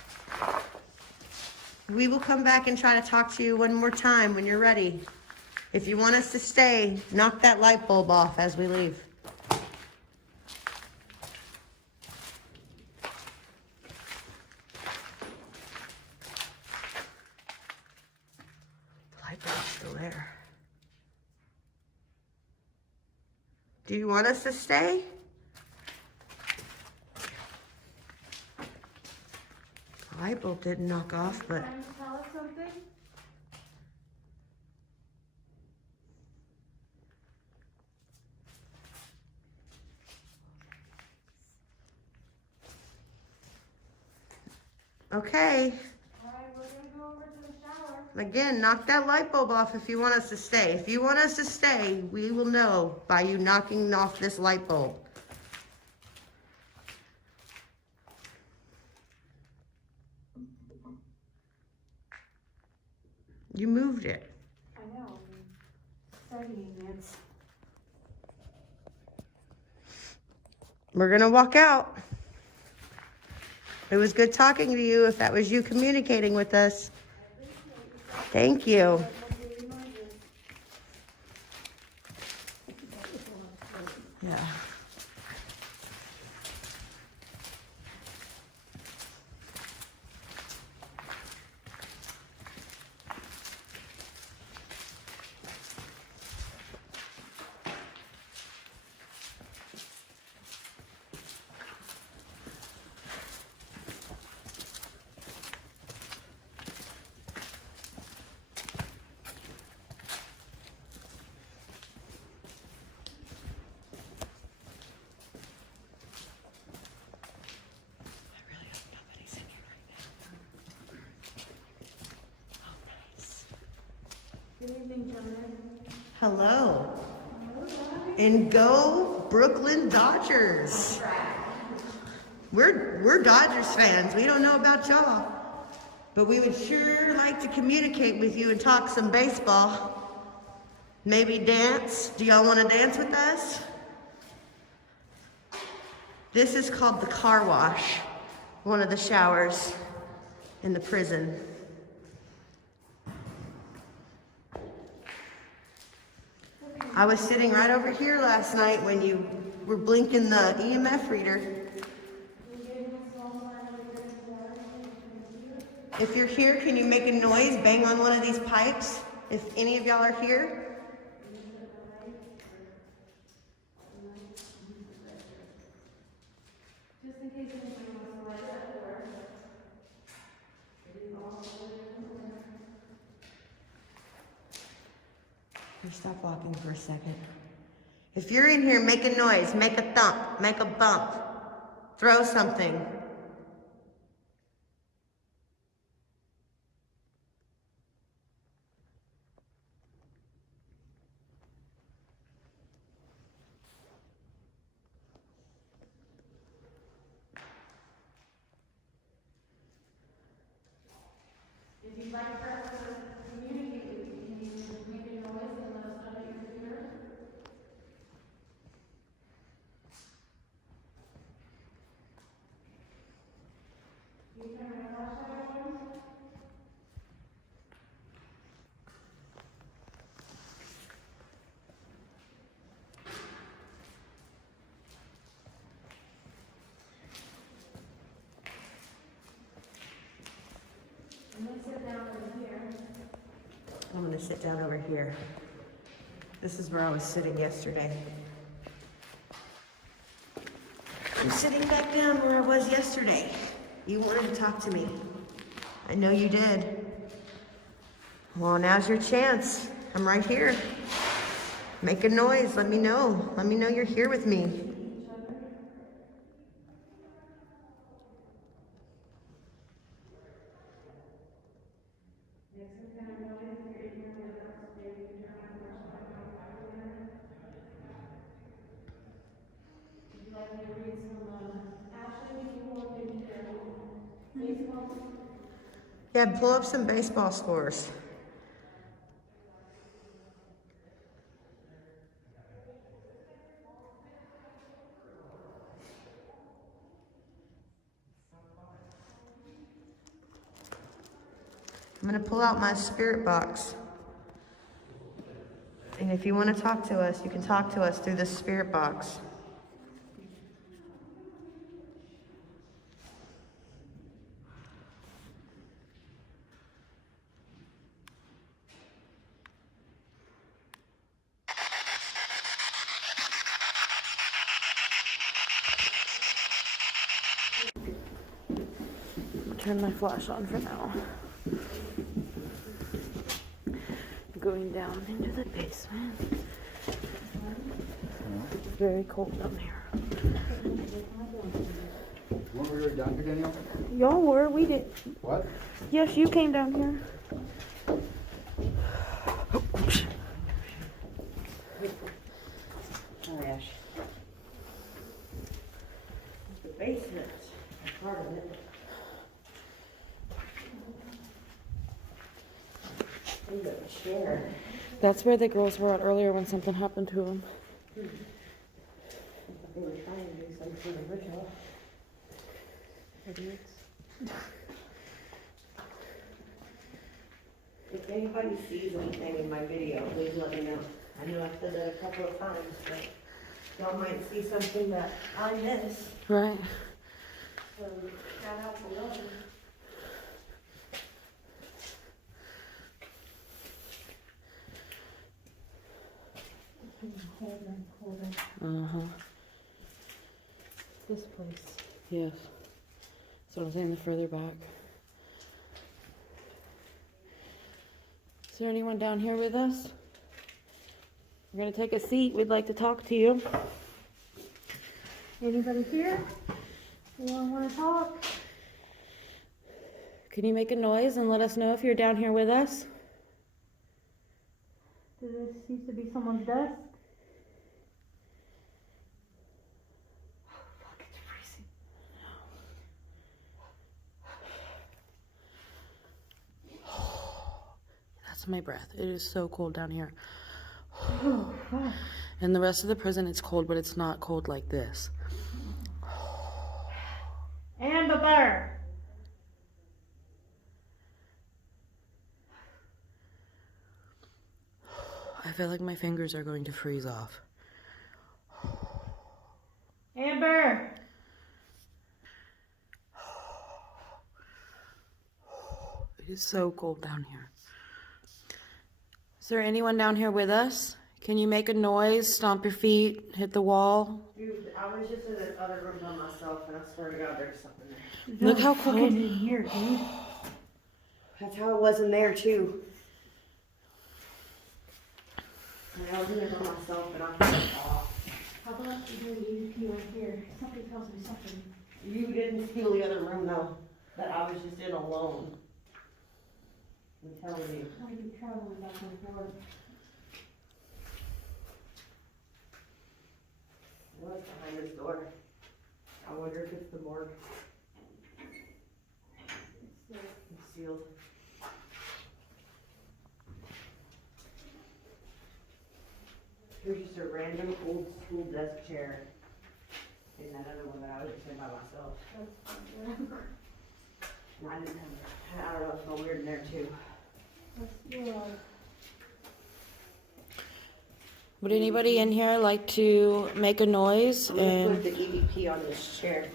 We will come back and try to talk to you one more time when you're ready. If you want us to stay, knock that light bulb off as we leave. The light bulb's still there. Do you want us to stay? The light bulb didn't knock off, but Trying to tell us something? okay. Alright, we're gonna go over to the shower. Again, knock that light bulb off if you want us to stay. If you want us to stay, we will know by you knocking off this light bulb. You moved it. I know, I'm studying it. We're gonna walk out. It was good talking to you if that was you communicating with us. Thank you. Yeah. Good evening, gentlemen. Hello. And go Brooklyn Dodgers. We're Dodgers fans. We don't know about y'all. But we would sure like to communicate with you and talk some baseball. Maybe dance. Do y'all want to dance with us? This is called the car wash, one of the showers in the prison. I was sitting right over here last night when you were blinking the EMF reader. If you're here, can you make a noise? Bang on one of these pipes, if any of y'all are here. Just in case anybody wants to light that door. Here, stop walking for a second. If you're in here, make a noise, make a thump, make a bump, throw something. If you'd like for us to communicate with you, can you make a noise and let us know that you're here? Can you turn your flashlight on? I'm gonna sit down over here. This is where I was sitting yesterday. I'm sitting back down where I was yesterday. You wanted to talk to me. I know you did. Well, now's your chance. I'm right here. Make a noise. Let me know. Let me know you're here with me. Yeah, pull up some baseball scores. I'm gonna pull out my spirit box. And if you want to talk to us, you can talk to us through the spirit box. Turn my flash on for now. Going down into the basement. It's very cold down here. Weren't we already down here, Danielle? Y'all were, we did. What? Yes, you came down here. Oh, Ash. The basement is part of it. There's a chair. That's where the girls were at earlier when something happened to them. They were trying to do some sort of ritual. Idiots. If anybody sees anything in my video, please let me know. I know I've said that a couple of times, but y'all might see something that I miss. Right. So shout out to love. Uh-huh. This place. Yes. That's what I'm saying, the further back. Is there anyone down here with us? We're gonna take a seat. We'd like to talk to you. Anybody here? Anyone wanna talk? Can you make a noise and let us know if you're down here with us? Does this seem to be someone's desk? That's my breath. It is so cold down here. And the rest of the prison, it's cold, but it's not cold like this. Amber! I feel like my fingers are going to freeze off. Amber! It is so cold down here. Is there anyone down here with us? Can you make a noise, stomp your feet, hit the wall? Dude, I was just in the other room by myself, and I swear to God, there's something there. Look how cold in here, dude. That's how it was in there, too. And I was in there by myself, and I was like, oh. How about you do EVP right here? Something tells me something. You didn't feel the other room, though, that I was just in alone. I'm telling you. I be traveling back and forth. What's behind this door? I wonder if it's the morgue. It's sealed. Here's just a random old school desk chair. In that other one that I was just in by myself. And I didn't have, I don't know, it felt weird in there too. Would anybody in here like to make a noise I'm gonna and put the EVP on this chair.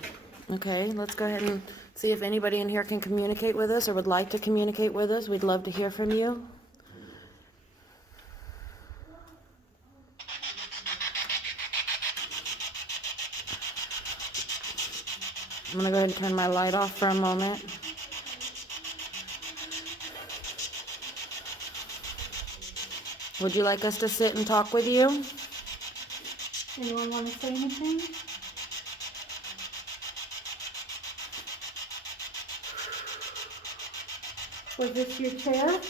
Okay, let's go ahead and see if anybody in here can communicate with us or would like to communicate with us. We'd love to hear from you. I'm gonna go ahead and turn my light off for a moment. Would you like us to sit and talk with you? Anyone want to say anything? Was this your chair?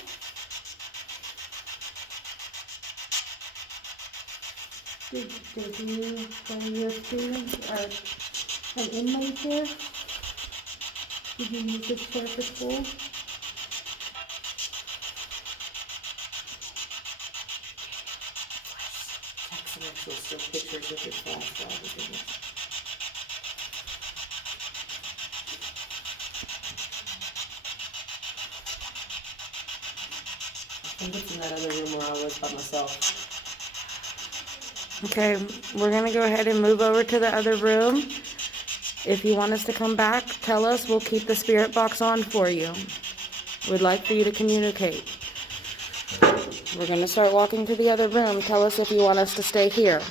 Did you see an inmate here? Did you use this chair for school? Pictures with your flash. I think it's in that other room where I was by myself. Okay, we're gonna go ahead and move over to the other room. If you want us to come back, tell us. We'll keep the spirit box on for you. We'd like for you to communicate. We're gonna start walking to the other room. Tell us if you want us to stay here.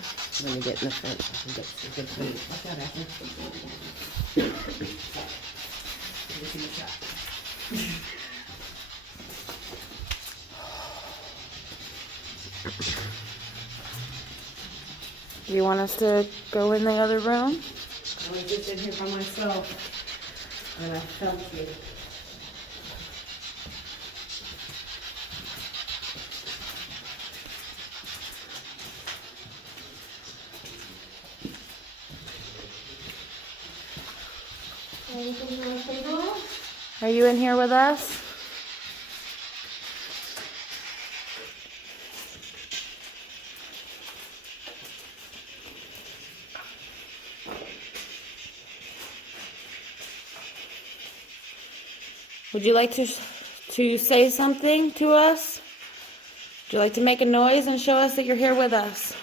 Let me get in the front. I can get some good food. What's that, Do you want us to go in the other room? I was just in here by myself, and I felt you. Anything you want to say to us? Are you in here with us? Would you like to say something to us? Would you like to make a noise and show us that you're here with us?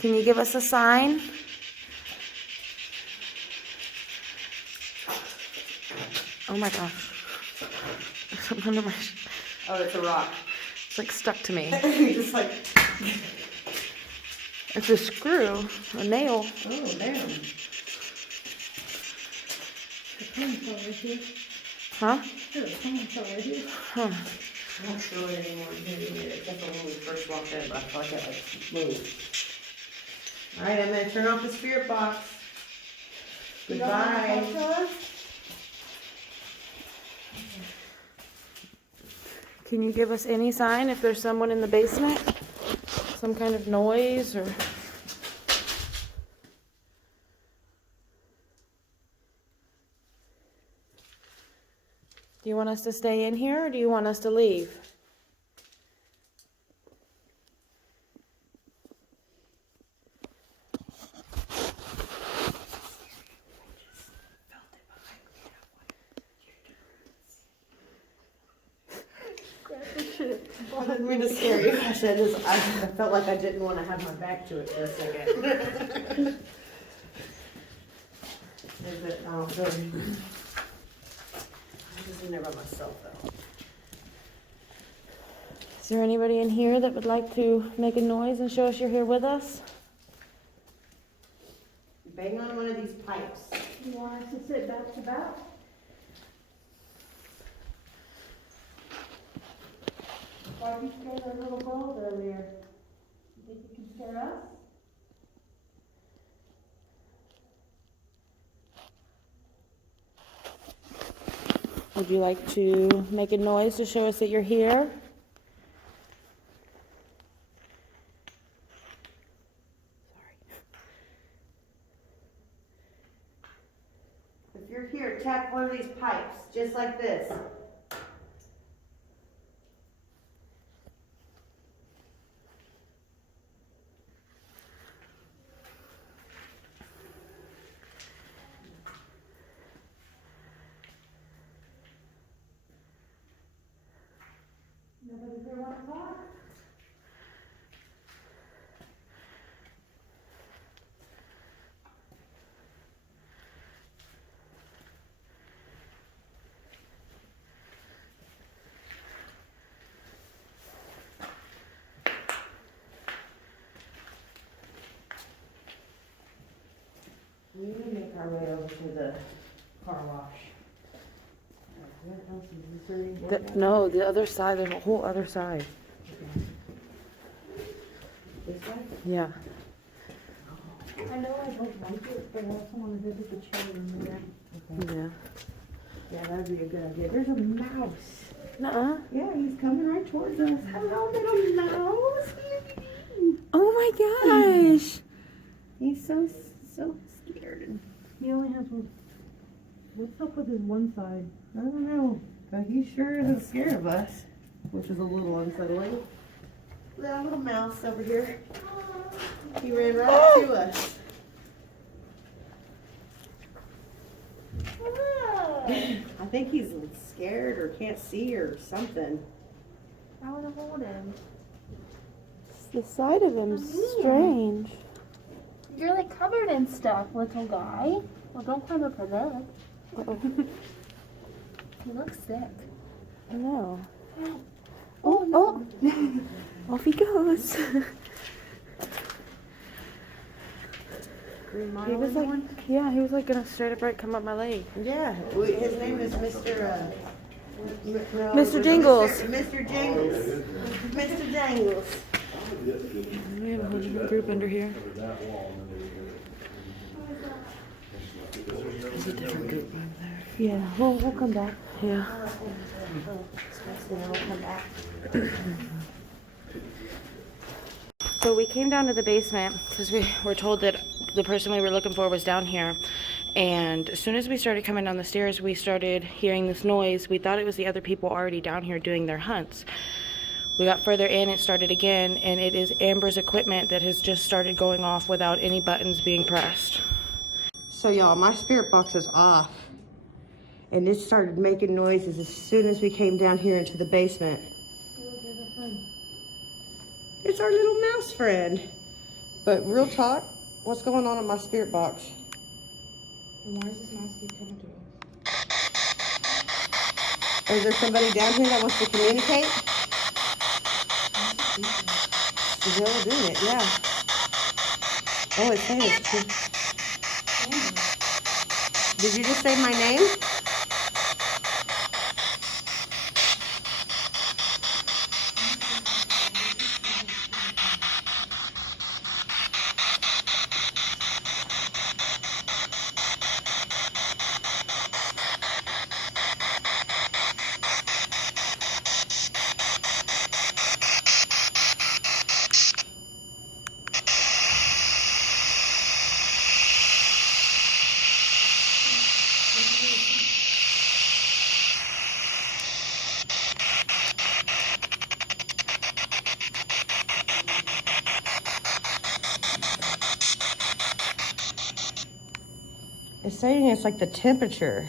Can you give us a sign? Oh my gosh. There's something under my... Oh, it's a rock. It's like stuck to me. Just like, It's a screw, a nail. Oh, damn. Huh? I don't feel it anymore except for when we first walked in, but I felt like I moved. all right, I'm gonna turn off the spirit box. Goodbye. Can you give us any sign if there's someone in the basement? Some kind of noise or... Do you want us to stay in here or do you want us to leave? I didn't mean to scare you. I felt like I didn't want to have my back to it for a second. Is it? Oh, good. I was in there by myself though. Is there anybody in here that would like to make a noise and show us you're here with us? Bang on one of these pipes. You want us to sit back to back? Why did you scare that little girl earlier? You think you can scare us? Would you like to make a noise to show us that you're here? If you're here, tap one of these pipes, just like this. they want to talk? We need to make our way over to the car wash. No, the other side, there's a whole other side. This way? Yeah. I know I don't like it, but I also want to visit the children there. Yeah. Yeah, that'd be a good idea. There's a mouse. Nuh-uh. Yeah, he's coming right towards us. Hello, little mouse. Oh my gosh. He's so scared. He only has one. What's up with his one side? I don't know, but he sure isn't scared of us, which is a little unsettling. That little mouse over here. He ran right up to us. I think he's scared or can't see or something. I want to hold him. The side of him's strange. You're like covered in stuff, little guy. Well, don't climb up her leg. Uh-oh. He looks sick. I know. Oh, no. Off he goes. He was like, yeah, he was like gonna straight up right come up my leg. Yeah, his name is Mr. Mr. Jingles. Mr. Jingles. Mr. Jingles. We have a whole different group under here. There's a different group over there. Yeah, we'll come back. Yeah. We'll come back. So we came down to the basement because we were told that the person we were looking for was down here. And as soon as we started coming down the stairs, we started hearing this noise. We thought it was the other people already down here doing their hunts. We got further in, it started again, and it is Amber's equipment that has just started going off without any buttons being pressed. So y'all, my spirit box is off. And it started making noises as soon as we came down here into the basement. It's our little mouse friend. But real talk, what's going on in my spirit box? And why is this mouse keep coming to us? Is there somebody down here that wants to communicate? They're doing it, yeah. Oh, it's his. Did you just say my name? It's saying it's like the temperature.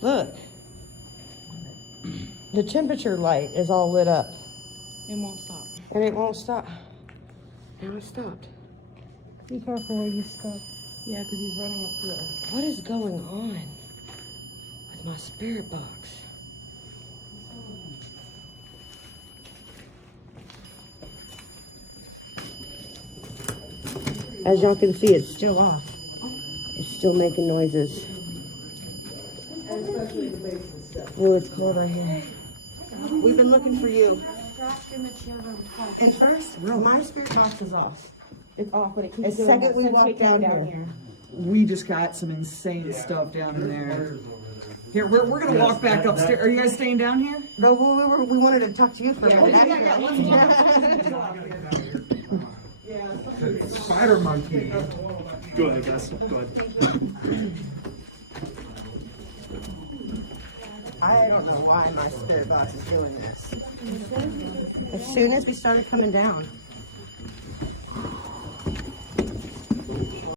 Look. The temperature light is all lit up. It won't stop. And it won't stop. Now it stopped. Be careful where you step. Yeah, because he's running up to us. What is going on with my spirit box? As y'all can see, it's still off. It's still making noises. Oh, it's cold right here. We've been looking for you. And first, my spirit box is off. It's off, but it keeps The doing second that we since walked came down here. We just got some insane stuff down in there. Here, we're gonna walk back upstairs. Are you guys staying down here? No, we wanted to talk to you for a minute. Spider monkey. Go ahead, guys, go ahead. I don't know why my spirit box is doing this. As soon as we started coming down.